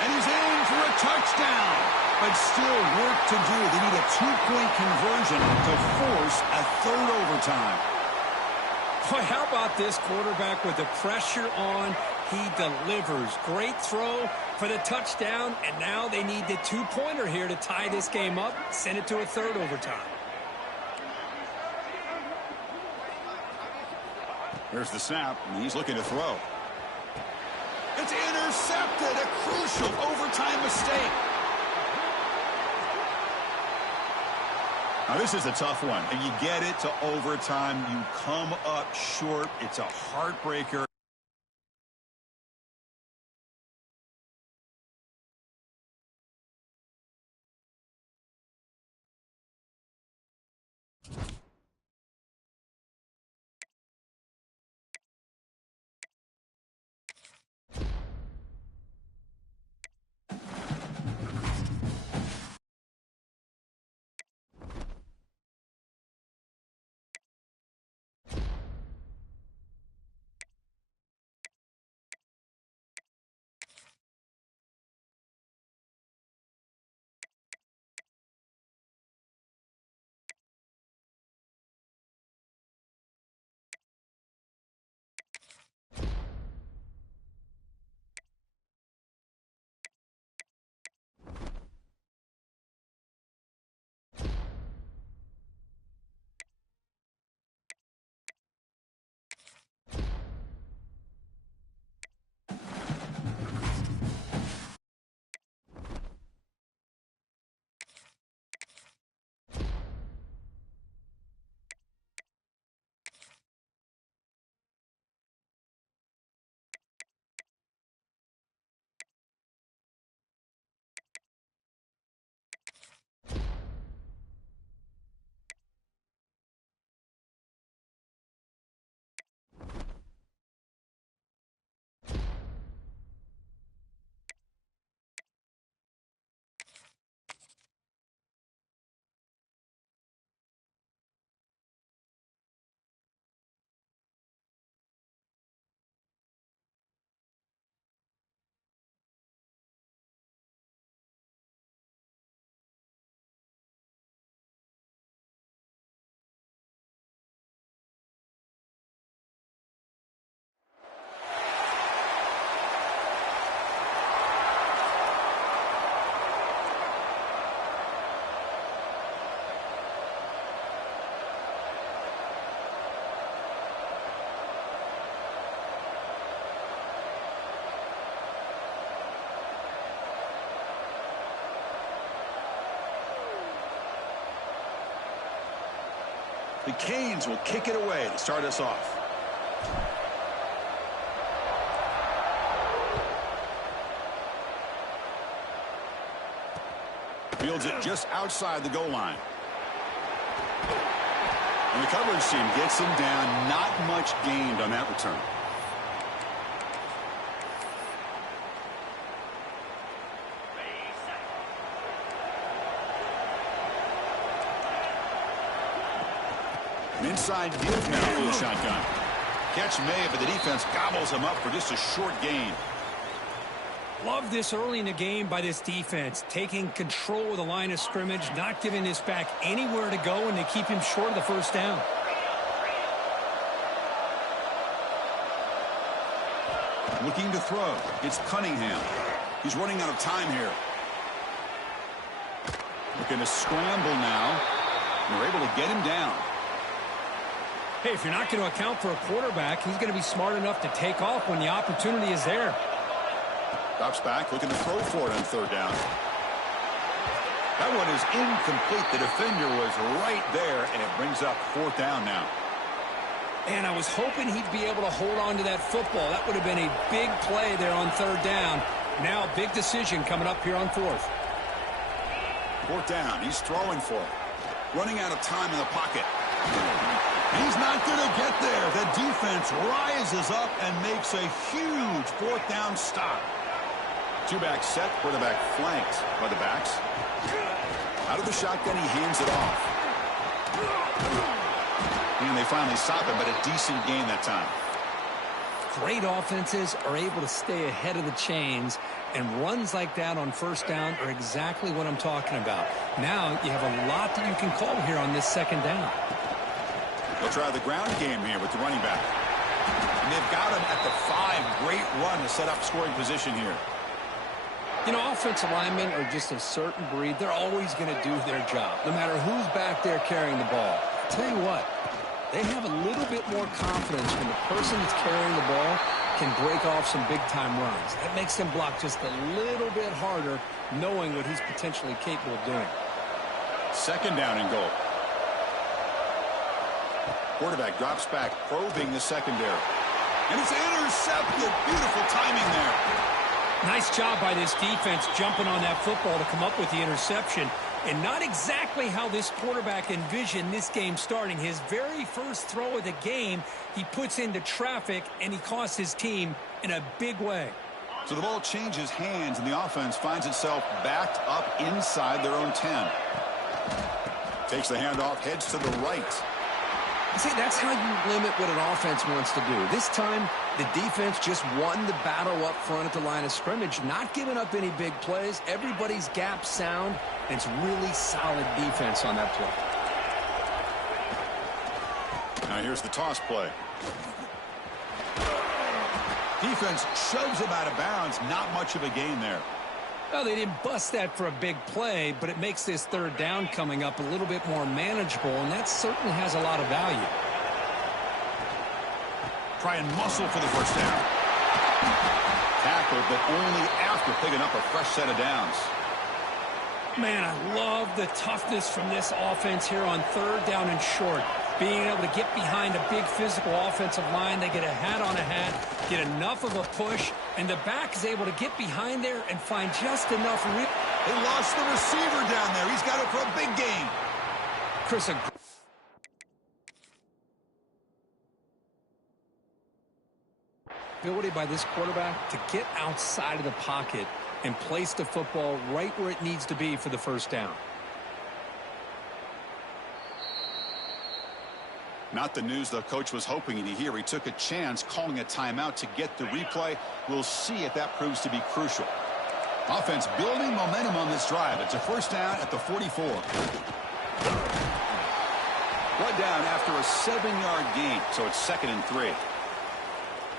And he's in for a touchdown. But still work to do. They need a 2-point conversion to force a third overtime. Boy, how about this quarterback with the pressure on? He delivers. Great throw for the touchdown, and now they need the 2-pointer here to tie this game up, send it to a third overtime. There's the snap, and he's looking to throw. It's intercepted, a crucial overtime mistake. Now, this is a tough one, and you get it to overtime. You come up short. It's a heartbreaker. The Canes will kick it away to start us off. Fields it just outside the goal line. And the coverage team gets him down. Not much gained on that return. An inside give now for the shotgun. Catch made, but the defense gobbles him up for just a short gain. Love this early in the game by this defense, taking control of the line of scrimmage, not giving this back anywhere to go, and they keep him short of the first down. Looking to throw. It's Cunningham. He's running out of time here. Looking to scramble now. And they're able to get him down. Hey, if you're not going to account for a quarterback, he's going to be smart enough to take off when the opportunity is there. Drops back, looking to throw for it on third down. That one is incomplete. The defender was right there, and it brings up fourth down now. And I was hoping he'd be able to hold on to that football. That would have been a big play there on third down. Now a big decision coming up here on fourth. Fourth down. He's throwing for it. Running out of time in the pocket. He's not going to get there. The defense rises up and makes a huge fourth down stop. Two-back set, quarterback flanked by the backs. Out of the shotgun, he hands it off. And they finally stop it, but a decent gain that time. Great offenses are able to stay ahead of the chains, and runs like that on first down are exactly what I'm talking about. Now you have a lot that you can call here on this second down. They'll try the ground game here with the running back. And they've got him at the 5. Great run to set up scoring position here. You know, offensive linemen are just a certain breed. They're always going to do their job, no matter who's back there carrying the ball. I'll tell you what, they have a little bit more confidence when the person that's carrying the ball can break off some big-time runs. That makes them block just a little bit harder, knowing what he's potentially capable of doing. Second down and goal. Quarterback drops back, probing the secondary. And it's intercepted. Beautiful timing there. Nice job by this defense jumping on that football to come up with the interception. And not exactly how this quarterback envisioned this game starting. His very first throw of the game, he puts into traffic, and he costs his team in a big way. So the ball changes hands, and the offense finds itself backed up inside their own 10. Takes the handoff, heads to the right. See, that's how you limit what an offense wants to do. This time, the defense just won the battle up front at the line of scrimmage, not giving up any big plays. Everybody's gap sound, and it's really solid defense on that play. Now here's the toss play. Defense shoves him out of bounds. Not much of a gain there. Well, they didn't bust that for a big play, but it makes this third down coming up a little bit more manageable, and that certainly has a lot of value. Try and muscle for the first down. Tackled, but only after picking up a fresh set of downs. Man, I love the toughness from this offense here on third down and short. Being able to get behind a big physical offensive line, they get a hat on a hat, get enough of a push, and the back is able to get behind there and find just enough room. They lost the receiver down there. He's got it for a big gain. Chris, ability by this quarterback to get outside of the pocket and place the football right where it needs to be for the first down. Not the news the coach was hoping to hear. He took a chance calling a timeout to get the replay. We'll see if that proves to be crucial. Offense building momentum on this drive. It's a first down at the 44. One down after a 7-yard gain, so it's 2nd and 3.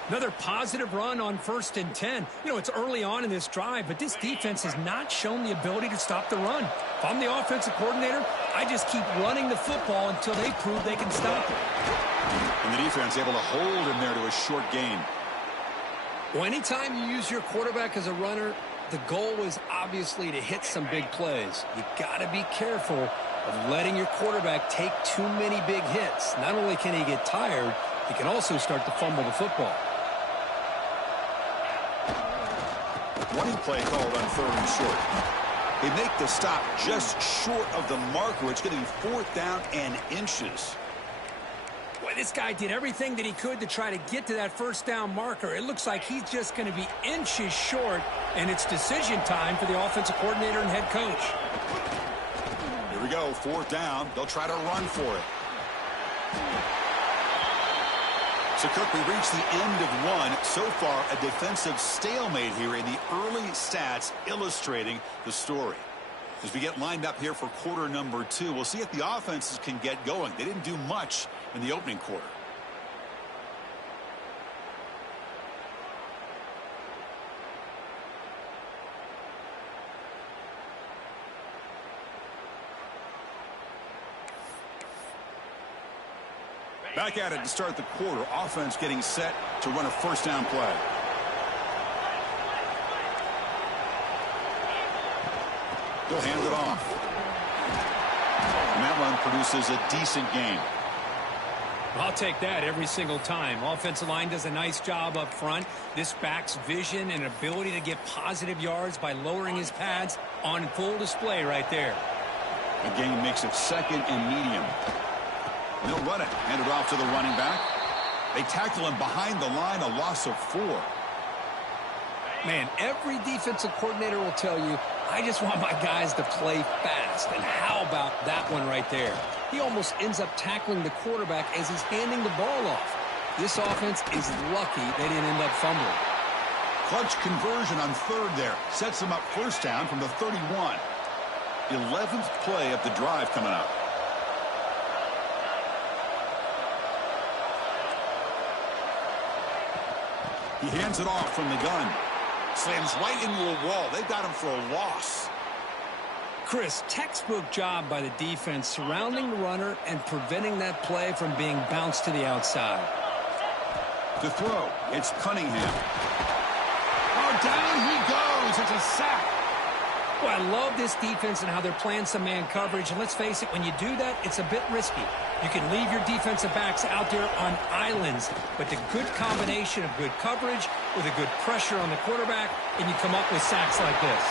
Another positive run on 1st and 10. You know, it's early on in this drive, but this defense has not shown the ability to stop the run. If I'm the offensive coordinator, I just keep running the football until they prove they can stop it. And the defense able to hold him there to a short gain. Well, anytime you use your quarterback as a runner, the goal is obviously to hit some big plays. You got to be careful of letting your quarterback take too many big hits. Not only can he get tired, he can also start to fumble the football. Running play called on 3rd and short. They make the stop just short of the marker. It's going to be 4th down and inches. Boy, this guy did everything that he could to try to get to that 1st down marker. It looks like he's just going to be inches short, and it's decision time for the offensive coordinator and head coach. Here we go, 4th down. They'll try to run for it. So, Kirk, we reached the end of one. So far, a defensive stalemate here in the early stats illustrating the story. As we get lined up here for quarter number 2, we'll see if the offenses can get going. They didn't do much in the opening quarter. Back at it to start the quarter. Offense getting set to run a 1st down play. They'll hand it off. And that run produces a decent gain. I'll take that every single time. Offensive line does a nice job up front. This back's vision and ability to get positive yards by lowering his pads on full display right there. The gain makes it 2nd and medium. They'll run it. Hand it off to the running back. They tackle him behind the line, a loss of 4. Man, every defensive coordinator will tell you, I just want my guys to play fast. And how about that one right there? He almost ends up tackling the quarterback as he's handing the ball off. This offense is lucky they didn't end up fumbling. Clutch conversion on 3rd there. Sets them up 1st down from the 31. 11th play of the drive coming up. He hands it off from the gun. Slams right into a wall. They've got him for a loss. Chris, textbook job by the defense surrounding the runner and preventing that play from being bounced to the outside. To throw, it's Cunningham. Oh, down he goes. It's a sack. Well, I love this defense and how they're playing some man coverage. And let's face it, when you do that, it's a bit risky. You can leave your defensive backs out there on islands, but the good combination of good coverage with a good pressure on the quarterback, and you come up with sacks like this.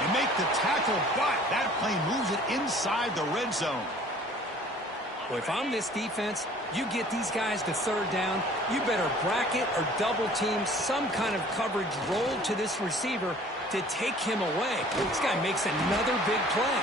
They make the tackle, but that play moves it inside the red zone. Well, if I'm this defense, you get these guys to 3rd down, you better bracket or double team some kind of coverage roll to this receiver to take him away. This guy makes another big play.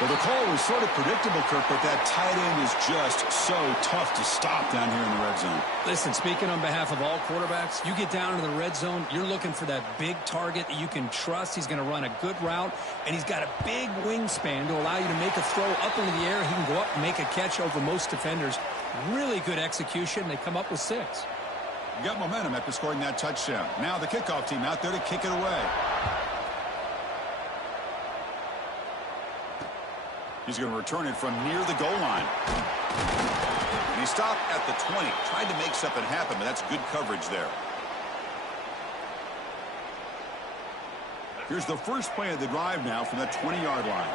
Well, the call was sort of predictable, Kirk, but that tight end is just so tough to stop down here in the red zone. Listen, speaking on behalf of all quarterbacks, you get down to the red zone, you're looking for that big target that you can trust. He's going to run a good route, and he's got a big wingspan to allow you to make a throw up into the air. He can go up and make a catch over most defenders. Really good execution. They come up with 6. You got momentum after scoring that touchdown. Now the kickoff team out there to kick it away. He's going to return it from near the goal line. And he stopped at the 20. Tried to make something happen, but that's good coverage there. Here's the first play of the drive now from the 20-yard line.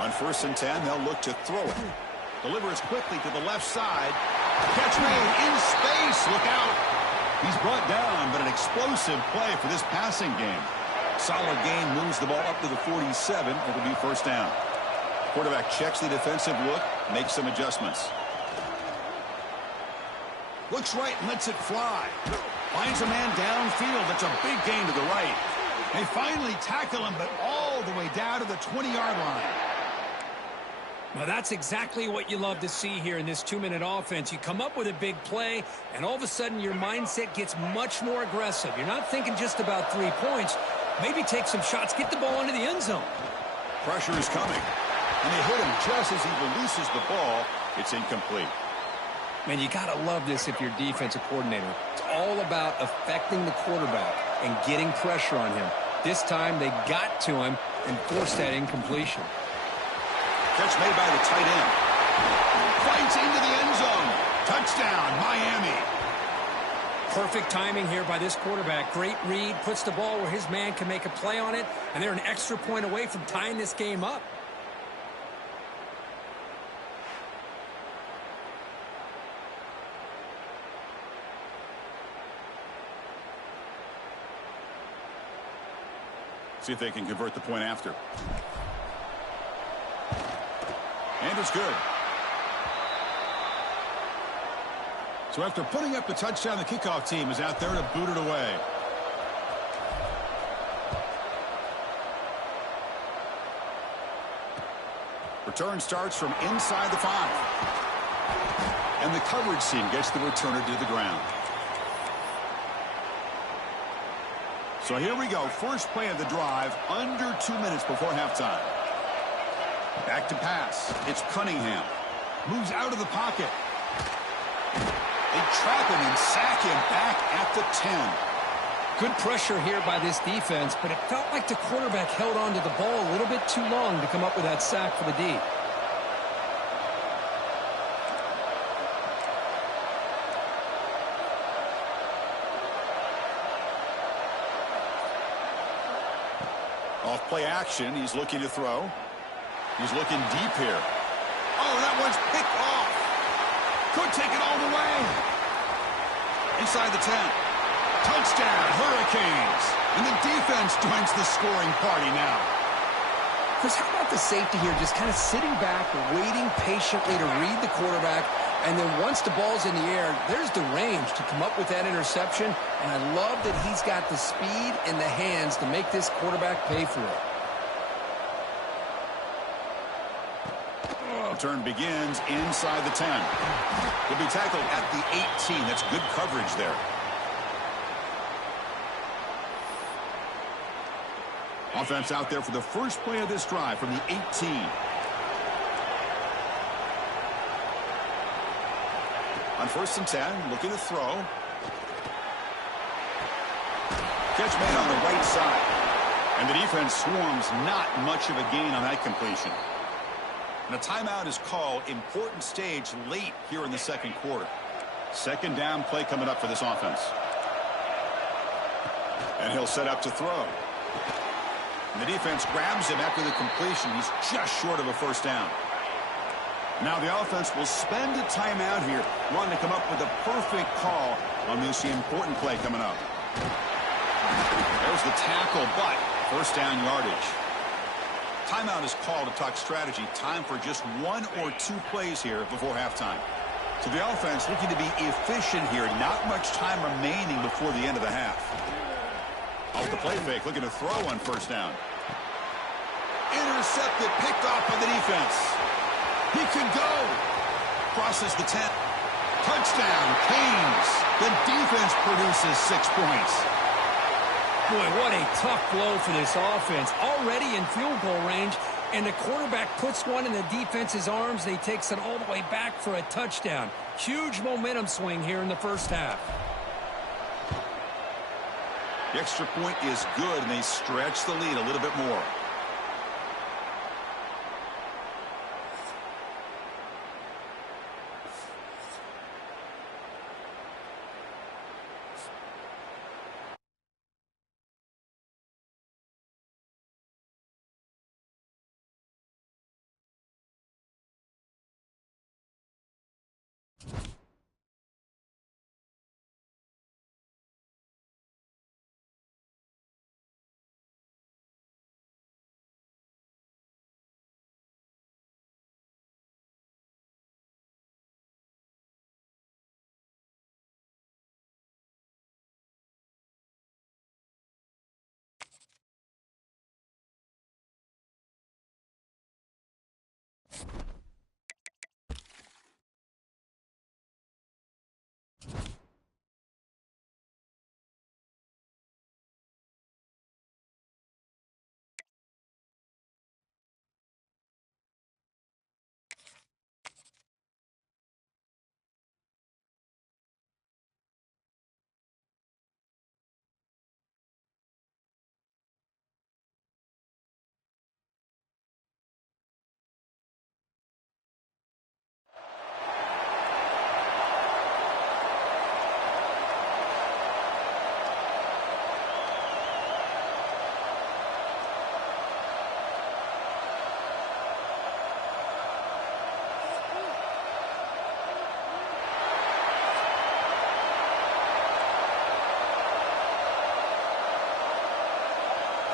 On 1st and 10, they'll look to throw it. Delivers quickly to the left side. Catch made in space. Look out. He's brought down, but an explosive play for this passing game. Solid gain, moves the ball up to the 47. It'll be 1st down. Quarterback checks the defensive look, makes some adjustments. Looks right and lets it fly. Finds a man downfield. That's a big gain to the right. They finally tackle him, but all the way down to the 20-yard line. Well, that's exactly what you love to see here in this 2-minute offense. You come up with a big play, and all of a sudden your mindset gets much more aggressive. You're not thinking just about 3 points. Maybe take some shots, get the ball into the end zone. Pressure is coming, and they hit him just as he releases the ball. It's incomplete. Man, you got to love this if you're defensive coordinator. It's all about affecting the quarterback and getting pressure on him. This time they got to him and forced that incompletion. Catch made by the tight end. Fights into the end zone. Touchdown, Miami. Perfect timing here by this quarterback. Great read, puts the ball where his man can make a play on it, and they're an extra point away from tying this game up. See if they can convert the point after. And it's good. So after putting up the touchdown, the kickoff team is out there to boot it away. Return starts from inside the 5. And the coverage team gets the returner to the ground. So here we go. First play of the drive, under 2 minutes before halftime. Back to pass. It's Cunningham. Moves out of the pocket. They trap him and sack him back at the 10. Good pressure here by this defense, but it felt like the quarterback held on to the ball a little bit too long to come up with that sack for the D. Off play action. He's looking to throw. He's looking deep here. Oh, that one's picked off. Could take it all the way. Inside the 10. Touchdown, Hurricanes. And the defense joins the scoring party now. Chris, how about the safety here just kind of sitting back, waiting patiently to read the quarterback, and then once the ball's in the air, there's the range to come up with that interception, and I love that he's got the speed and the hands to make this quarterback pay for it. Return begins inside the 10. He'll be tackled at the 18. That's good coverage there. Offense out there for the first play of this drive from the 18. On 1st and 10, looking to throw. Catch made on the right side. And the defense swarms, not much of a gain on that completion. And a timeout is called. Important stage late here in the second quarter. Second down play coming up for this offense. And he'll set up to throw. And the defense grabs him after the completion. He's just short of a first down. Now the offense will spend a timeout here, wanting to come up with a perfect call on this important play coming up. There's the tackle, but first down yardage. Timeout is called to talk strategy. Time for just 1 or 2 plays here before halftime. So the offense looking to be efficient here. Not much time remaining before the end of the half. Off the play fake, looking to throw on first down. Intercepted, picked off by the defense. He could go. Crosses the 10. Touchdown, Canes. The defense produces 6 points. Boy, what a tough blow for this offense. Already in field goal range, and the quarterback puts one in the defense's arms, and he takes it all the way back for a touchdown. Huge momentum swing here in the first half. The extra point is good, and they stretch the lead a little bit more.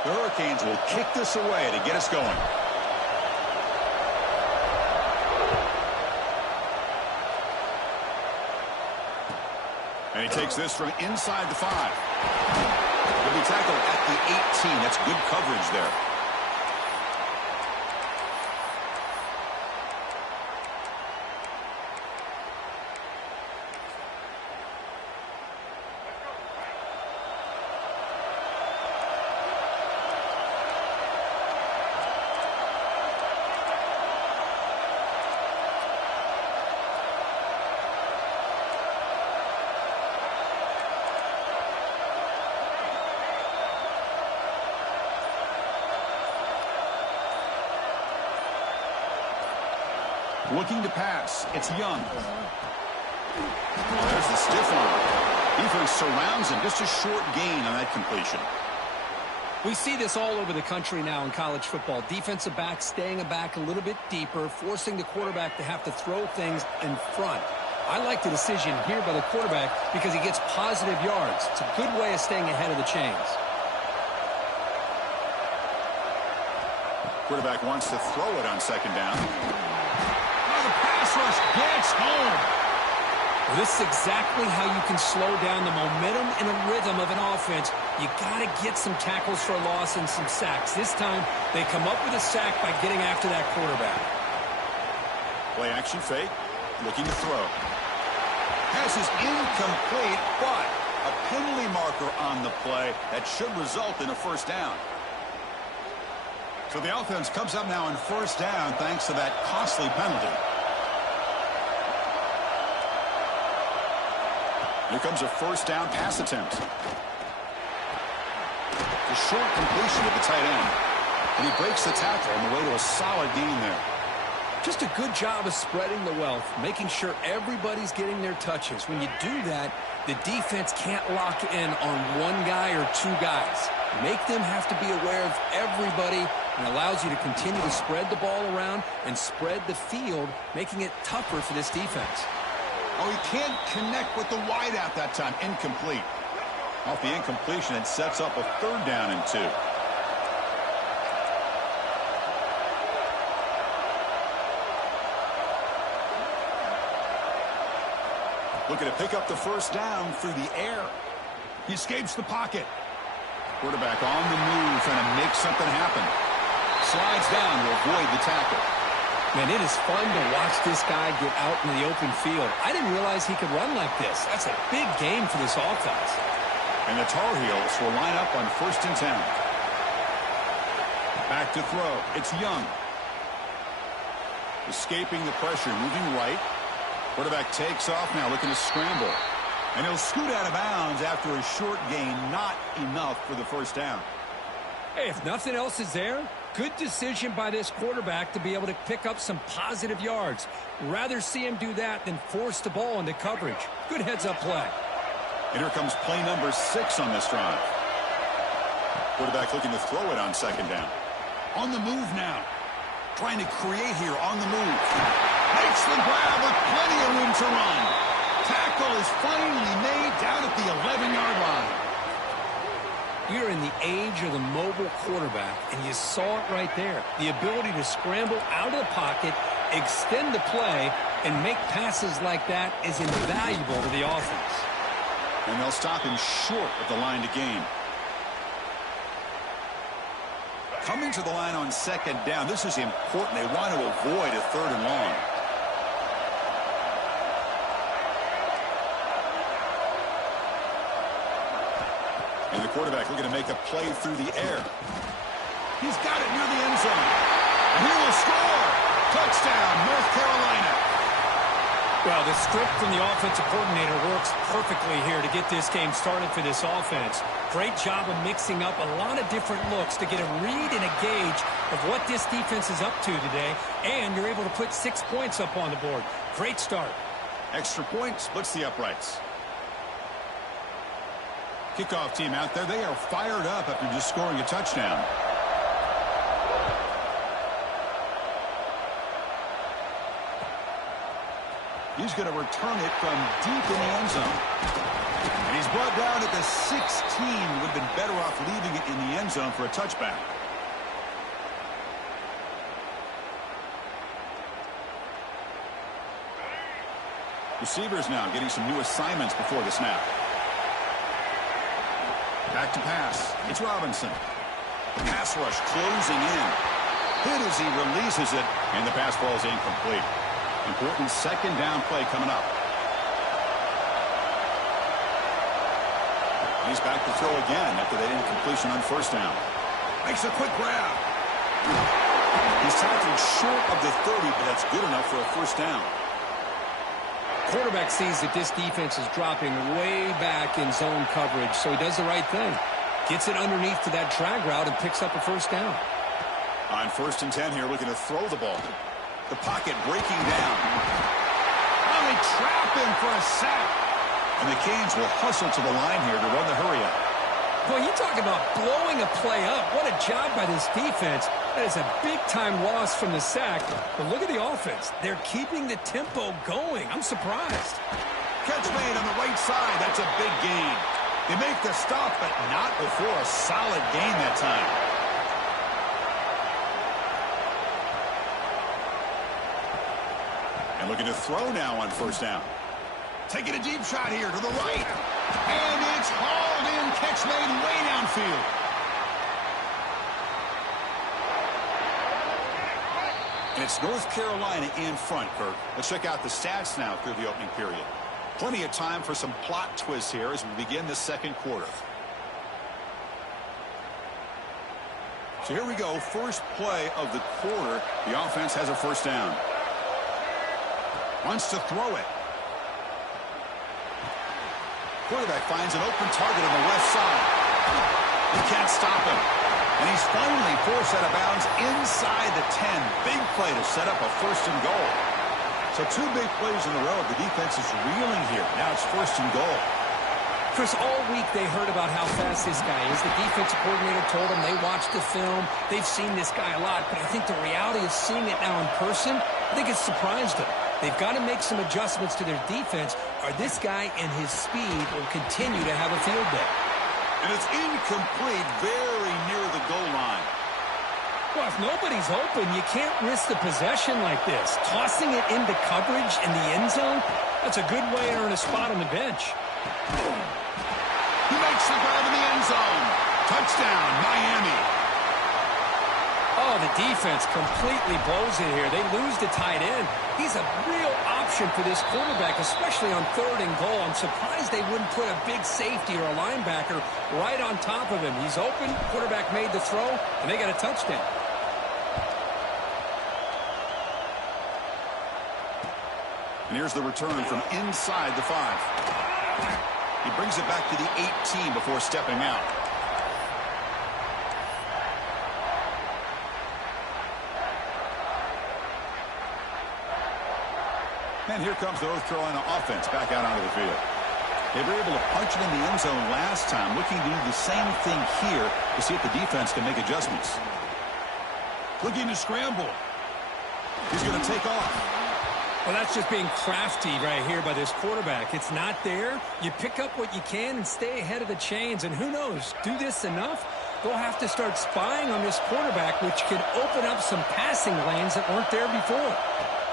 The Hurricanes will kick this away to get us going. And he takes this from inside the 5. He'll be tackled at the 18. That's good coverage there. Looking to pass. It's Young. There's the stiff arm. Defense surrounds him. Just a short gain on that completion. We see this all over the country now in college football. Defensive backs staying back a little bit deeper, forcing the quarterback to have to throw things in front. I like the decision here by the quarterback because he gets positive yards. It's a good way of staying ahead of the chains. Quarterback wants to throw it on second down. The pass rush gets home. Well, this is exactly how you can slow down the momentum and a rhythm of an offense. You got to get some tackles for a loss and some sacks. This time, they come up with a sack by getting after that quarterback. Play action fake. Looking to throw. Pass is incomplete, but a penalty marker on the play that should result in a first down. So the offense comes up now on first down thanks to that costly penalty. Here comes a first down pass attempt. A short completion to the tight end. And he breaks the tackle on the way to a solid gain there. Just a good job of spreading the wealth, making sure everybody's getting their touches. When you do that, the defense can't lock in on one guy or two guys. Make them have to be aware of everybody, and allows you to continue to spread the ball around and spread the field, making it tougher for this defense. Oh, he can't connect with the wideout that time. Incomplete. Off the incompletion, it sets up a third down and 2. Looking to pick up the first down through the air. He escapes the pocket. Quarterback on the move, trying to make something happen. Slides down to avoid the tackle. Man, it is fun to watch this guy get out in the open field. I didn't realize he could run like this. That's a big game for this offense. And the Tar Heels will line up on 1st and 10. Back to throw. It's Young. Escaping the pressure, moving right. Quarterback takes off now, looking to scramble. And he'll scoot out of bounds after a short gain. Not enough for the first down. Hey, if nothing else is there, good decision by this quarterback to be able to pick up some positive yards. Rather see him do that than force the ball into coverage. Good heads-up play. And here comes play number 6 on this drive. Quarterback looking to throw it on second down. On the move now. Trying to create here on the move. Makes the grab with plenty of room to run. Tackle is finally made down at the 11-yard line. You're in the age of the mobile quarterback, and you saw it right there. The ability to scramble out of the pocket, extend the play, and make passes like that is invaluable to the offense. And they'll stop him short of the line to gain. Coming to the line on second down, this is important. They want to avoid a 3rd and long. And the quarterback looking to make a play through the air. He's got it near the end zone. And he will score. Touchdown, North Carolina. Well, the script from the offensive coordinator works perfectly here to get this game started for this offense. Great job of mixing up a lot of different looks to get a read and a gauge of what this defense is up to today. And you're able to put 6 points up on the board. Great start. Extra point splits the uprights. Kickoff team out there, they are fired up after just scoring a touchdown. He's going to return it from deep in the end zone. And he's brought down at the 16. Would have been better off leaving it in the end zone for a touchback. Receivers now getting some new assignments before the snap. Back to pass. It's Robinson. Pass rush closing in. Hit as he releases it, and the pass ball is incomplete. Important second down play coming up. He's back to throw again after that incompletion on first down. Makes a quick grab. He's tackled short of the 30, but that's good enough for a first down. Quarterback sees that this defense is dropping way back in zone coverage, so he does the right thing. Gets it underneath to that drag route and picks up a first down. On 1st and 10 here, looking to throw the ball. The pocket breaking down. Oh, they trap him for a sack. And the Canes will hustle to the line here to run the hurry up. Boy, you talk about blowing a play up. What a job by this defense. That is a big-time loss from the sack. But look at the offense. They're keeping the tempo going. I'm surprised. Catch made on the right side. That's a big gain. They make the stop, but not before a solid gain that time. And looking to throw now on first down. Taking a deep shot here to the right. And it's hauled in. Catch made way downfield. And it's North Carolina in front, Kirk. Let's check out the stats now through the opening period. Plenty of time for some plot twists here as we begin the second quarter. So here we go. First play of the quarter. The offense has a first down. Wants to throw it. Quarterback finds an open target on the left side. He can't stop him. And he's finally forced out of bounds inside the 10. Big play to set up a first and goal. So 2 big plays in a row. The defense is reeling here. Now it's first and goal. Chris, all week they heard about how fast this guy is. The defensive coordinator told them they watched the film. They've seen this guy a lot. But I think the reality of seeing it now in person, I think it's surprised them. They've got to make some adjustments to their defense, or this guy and his speed will continue to have a field day. And it's incomplete, very near the goal line. Well, if nobody's open, you can't risk the possession like this. Tossing it into coverage in the end zone, that's a good way to earn a spot on the bench. He makes the grab in the end zone. Touchdown, Miami. Oh, the defense completely blows it here. They lose the tight end. He's a real option for this quarterback, especially on 3rd and goal. I'm surprised they wouldn't put a big safety or a linebacker right on top of him. He's open. Quarterback made the throw, and they got a touchdown. And here's the return from inside the 5. He brings it back to the 18 before stepping out. And here comes the North Carolina offense back out onto the field. They were able to punch it in the end zone last time, looking to do the same thing here to see if the defense can make adjustments. Looking to scramble. He's going to take off. Well, that's just being crafty right here by this quarterback. It's not there. You pick up what you can and stay ahead of the chains. And who knows, do this enough, they'll have to start spying on this quarterback, which could open up some passing lanes that weren't there before.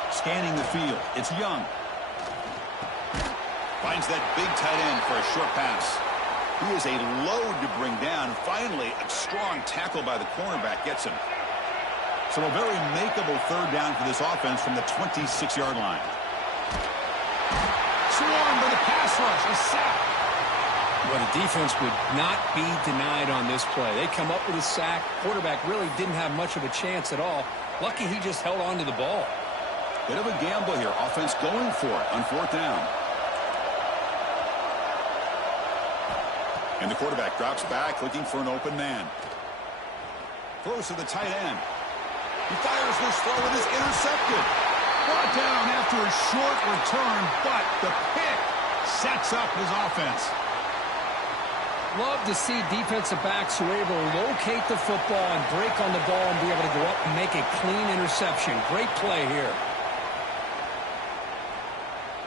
Scanning the field. It's Young. Finds that big tight end for a short pass. He is a load to bring down. Finally, a strong tackle by the cornerback gets him. So a very makeable 3rd down for this offense from the 26-yard line. Swarmed by the pass rush. A sack. Well, the defense would not be denied on this play. They come up with a sack. Quarterback really didn't have much of a chance at all. Lucky he just held on to the ball. Bit of a gamble here. Offense going for it on 4th down. And the quarterback drops back looking for an open man. Throws to the tight end. He fires this throw and is intercepted. Brought down after a short return, but the pick sets up his offense. Love to see defensive backs who are able to locate the football and break on the ball and be able to go up and make a clean interception. Great play here.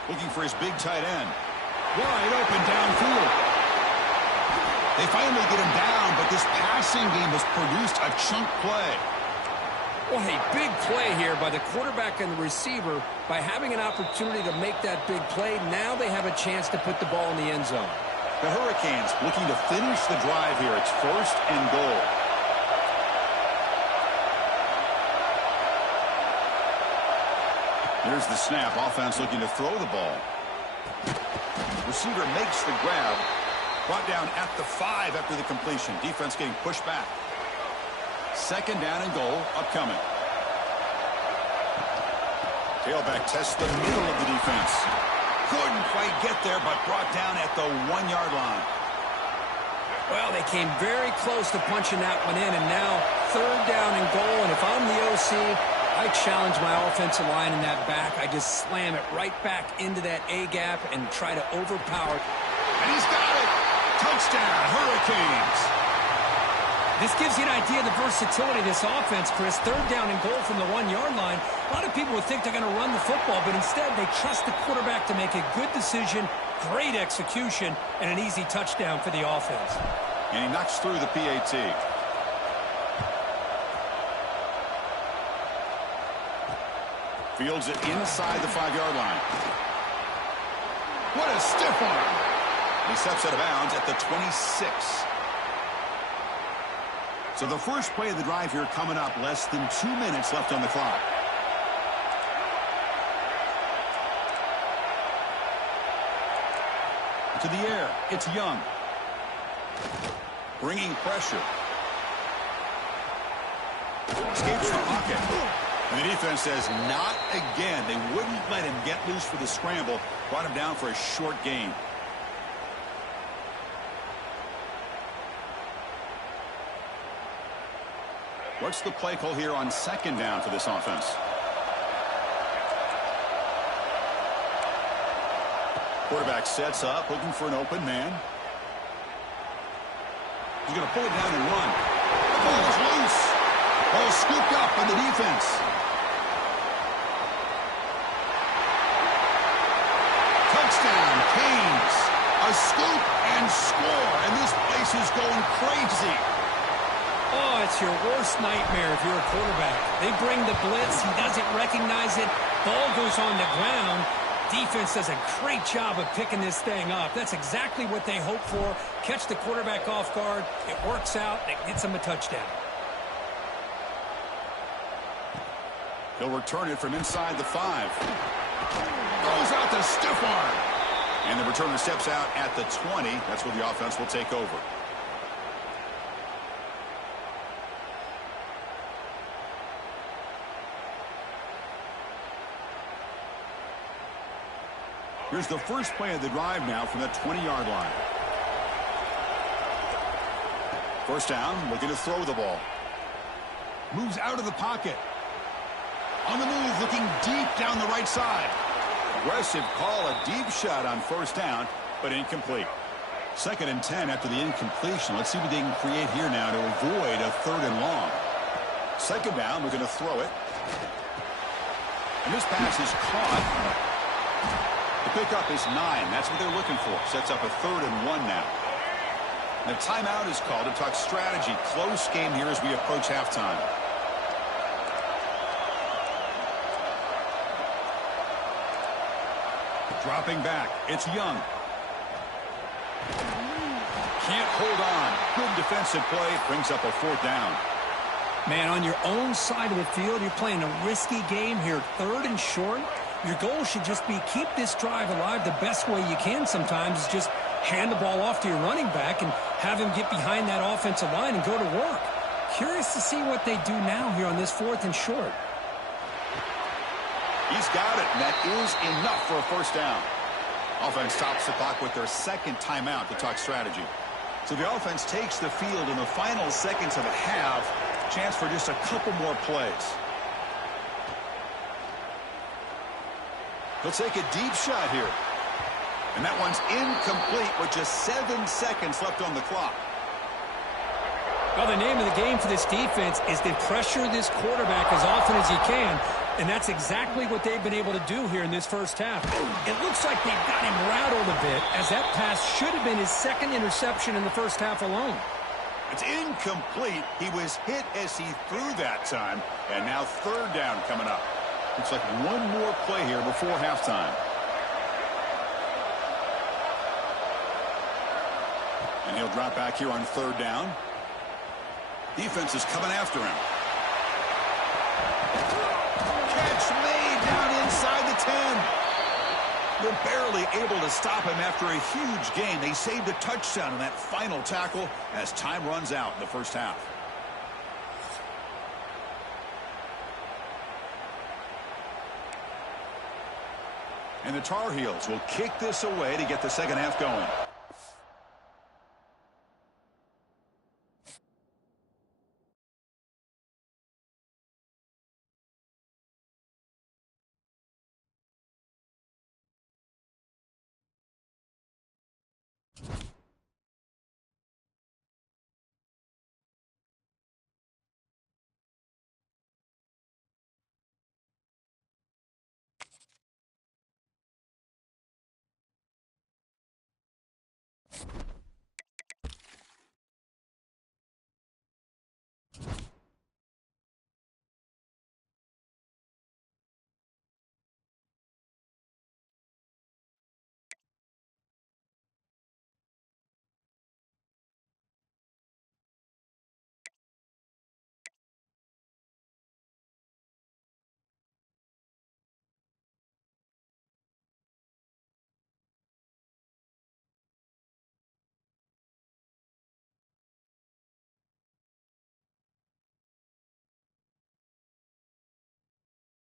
Looking for his big tight end. Wide open downfield. They finally get him down, but this passing game has produced a chunk play. Well, a big play here by the quarterback and the receiver. By having an opportunity to make that big play, now they have a chance to put the ball in the end zone. The Hurricanes looking to finish the drive here. It's 1st and goal. Here's the snap. Offense looking to throw the ball. Receiver makes the grab. Brought down at the 5 after the completion. Defense getting pushed back. 2nd down and goal upcoming. Tailback tests the middle of the defense. Couldn't quite get there, but brought down at the 1-yard line. Well, they came very close to punching that one in, and now 3rd down and goal. And if I'm the OC, I challenge my offensive line in that back. I just slam it right back into that A-gap and try to overpower it. And he's got it. Touchdown, Hurricanes. This gives you an idea of the versatility of this offense, Chris. 3rd down and goal from the 1-yard line. A lot of people would think they're going to run the football, but instead they trust the quarterback to make a good decision, great execution, and an easy touchdown for the offense. And he knocks through the PAT. Fields it inside the 5-yard line. What a stiff arm. He steps out of bounds at the 26. So the first play of the drive here coming up. Less than 2 minutes left on the clock. To the air. It's Young. Bringing pressure. Escapes the pocket. And the defense says not again. They wouldn't let him get loose for the scramble. Brought him down for a short gain. What's the play call here on 2nd down for this offense? Quarterback sets up, looking for an open man. He's going to pull it down and run. The ball is loose. Ball scooped up by the defense. Touchdown, Canes. A scoop and score. And this place is going crazy. Oh, it's your worst nightmare if you're a quarterback. They bring the blitz. He doesn't recognize it. Ball goes on the ground. Defense does a great job of picking this thing up. That's exactly what they hope for. Catch the quarterback off guard. It works out. It gets him a touchdown. He'll return it from inside the 5. Throws out the stiff arm. And the returner steps out at the 20. That's where the offense will take over. Here's the first play of the drive now from the 20-yard line. 1st down, looking to throw the ball. Moves out of the pocket. On the move, looking deep down the right side. Aggressive call, a deep shot on 1st down, but incomplete. 2nd and 10 after the incompletion. Let's see what they can create here now to avoid a 3rd and long. 2nd down, looking to throw it. And this pass is caught. The pickup is 9. That's what they're looking for. Sets up a 3rd and 1 now. The timeout is called to talk strategy. Close game here as we approach halftime. Dropping back. It's Young. Can't hold on. Good defensive play. Brings up a 4th down. Man, on your own side of the field, you're playing a risky game here. 3rd and short. Your goal should just be keep this drive alive the best way you can sometimes is just hand the ball off to your running back and have him get behind that offensive line and go to work. Curious to see what they do now here on this 4th and short. He's got it, and that is enough for a 1st down. Offense stops the clock with their 2nd timeout to talk strategy. So the offense takes the field in the final seconds of a half. Chance for just a couple more plays. He'll take a deep shot here. And that one's incomplete with just 7 seconds left on the clock. Well, the name of the game for this defense is to pressure this quarterback as often as you can. And that's exactly what they've been able to do here in this first half. It looks like they've got him rattled a bit, as that pass should have been his second interception in the first half alone. It's incomplete. He was hit as he threw that time, and now third down coming up. Looks like one more play here before halftime. And he'll drop back here on third down. Defense is coming after him. Catch made down inside the 10. They're barely able to stop him after a huge gain. They saved a touchdown on that final tackle as time runs out in the first half. And the Tar Heels will kick this away to get the second half going.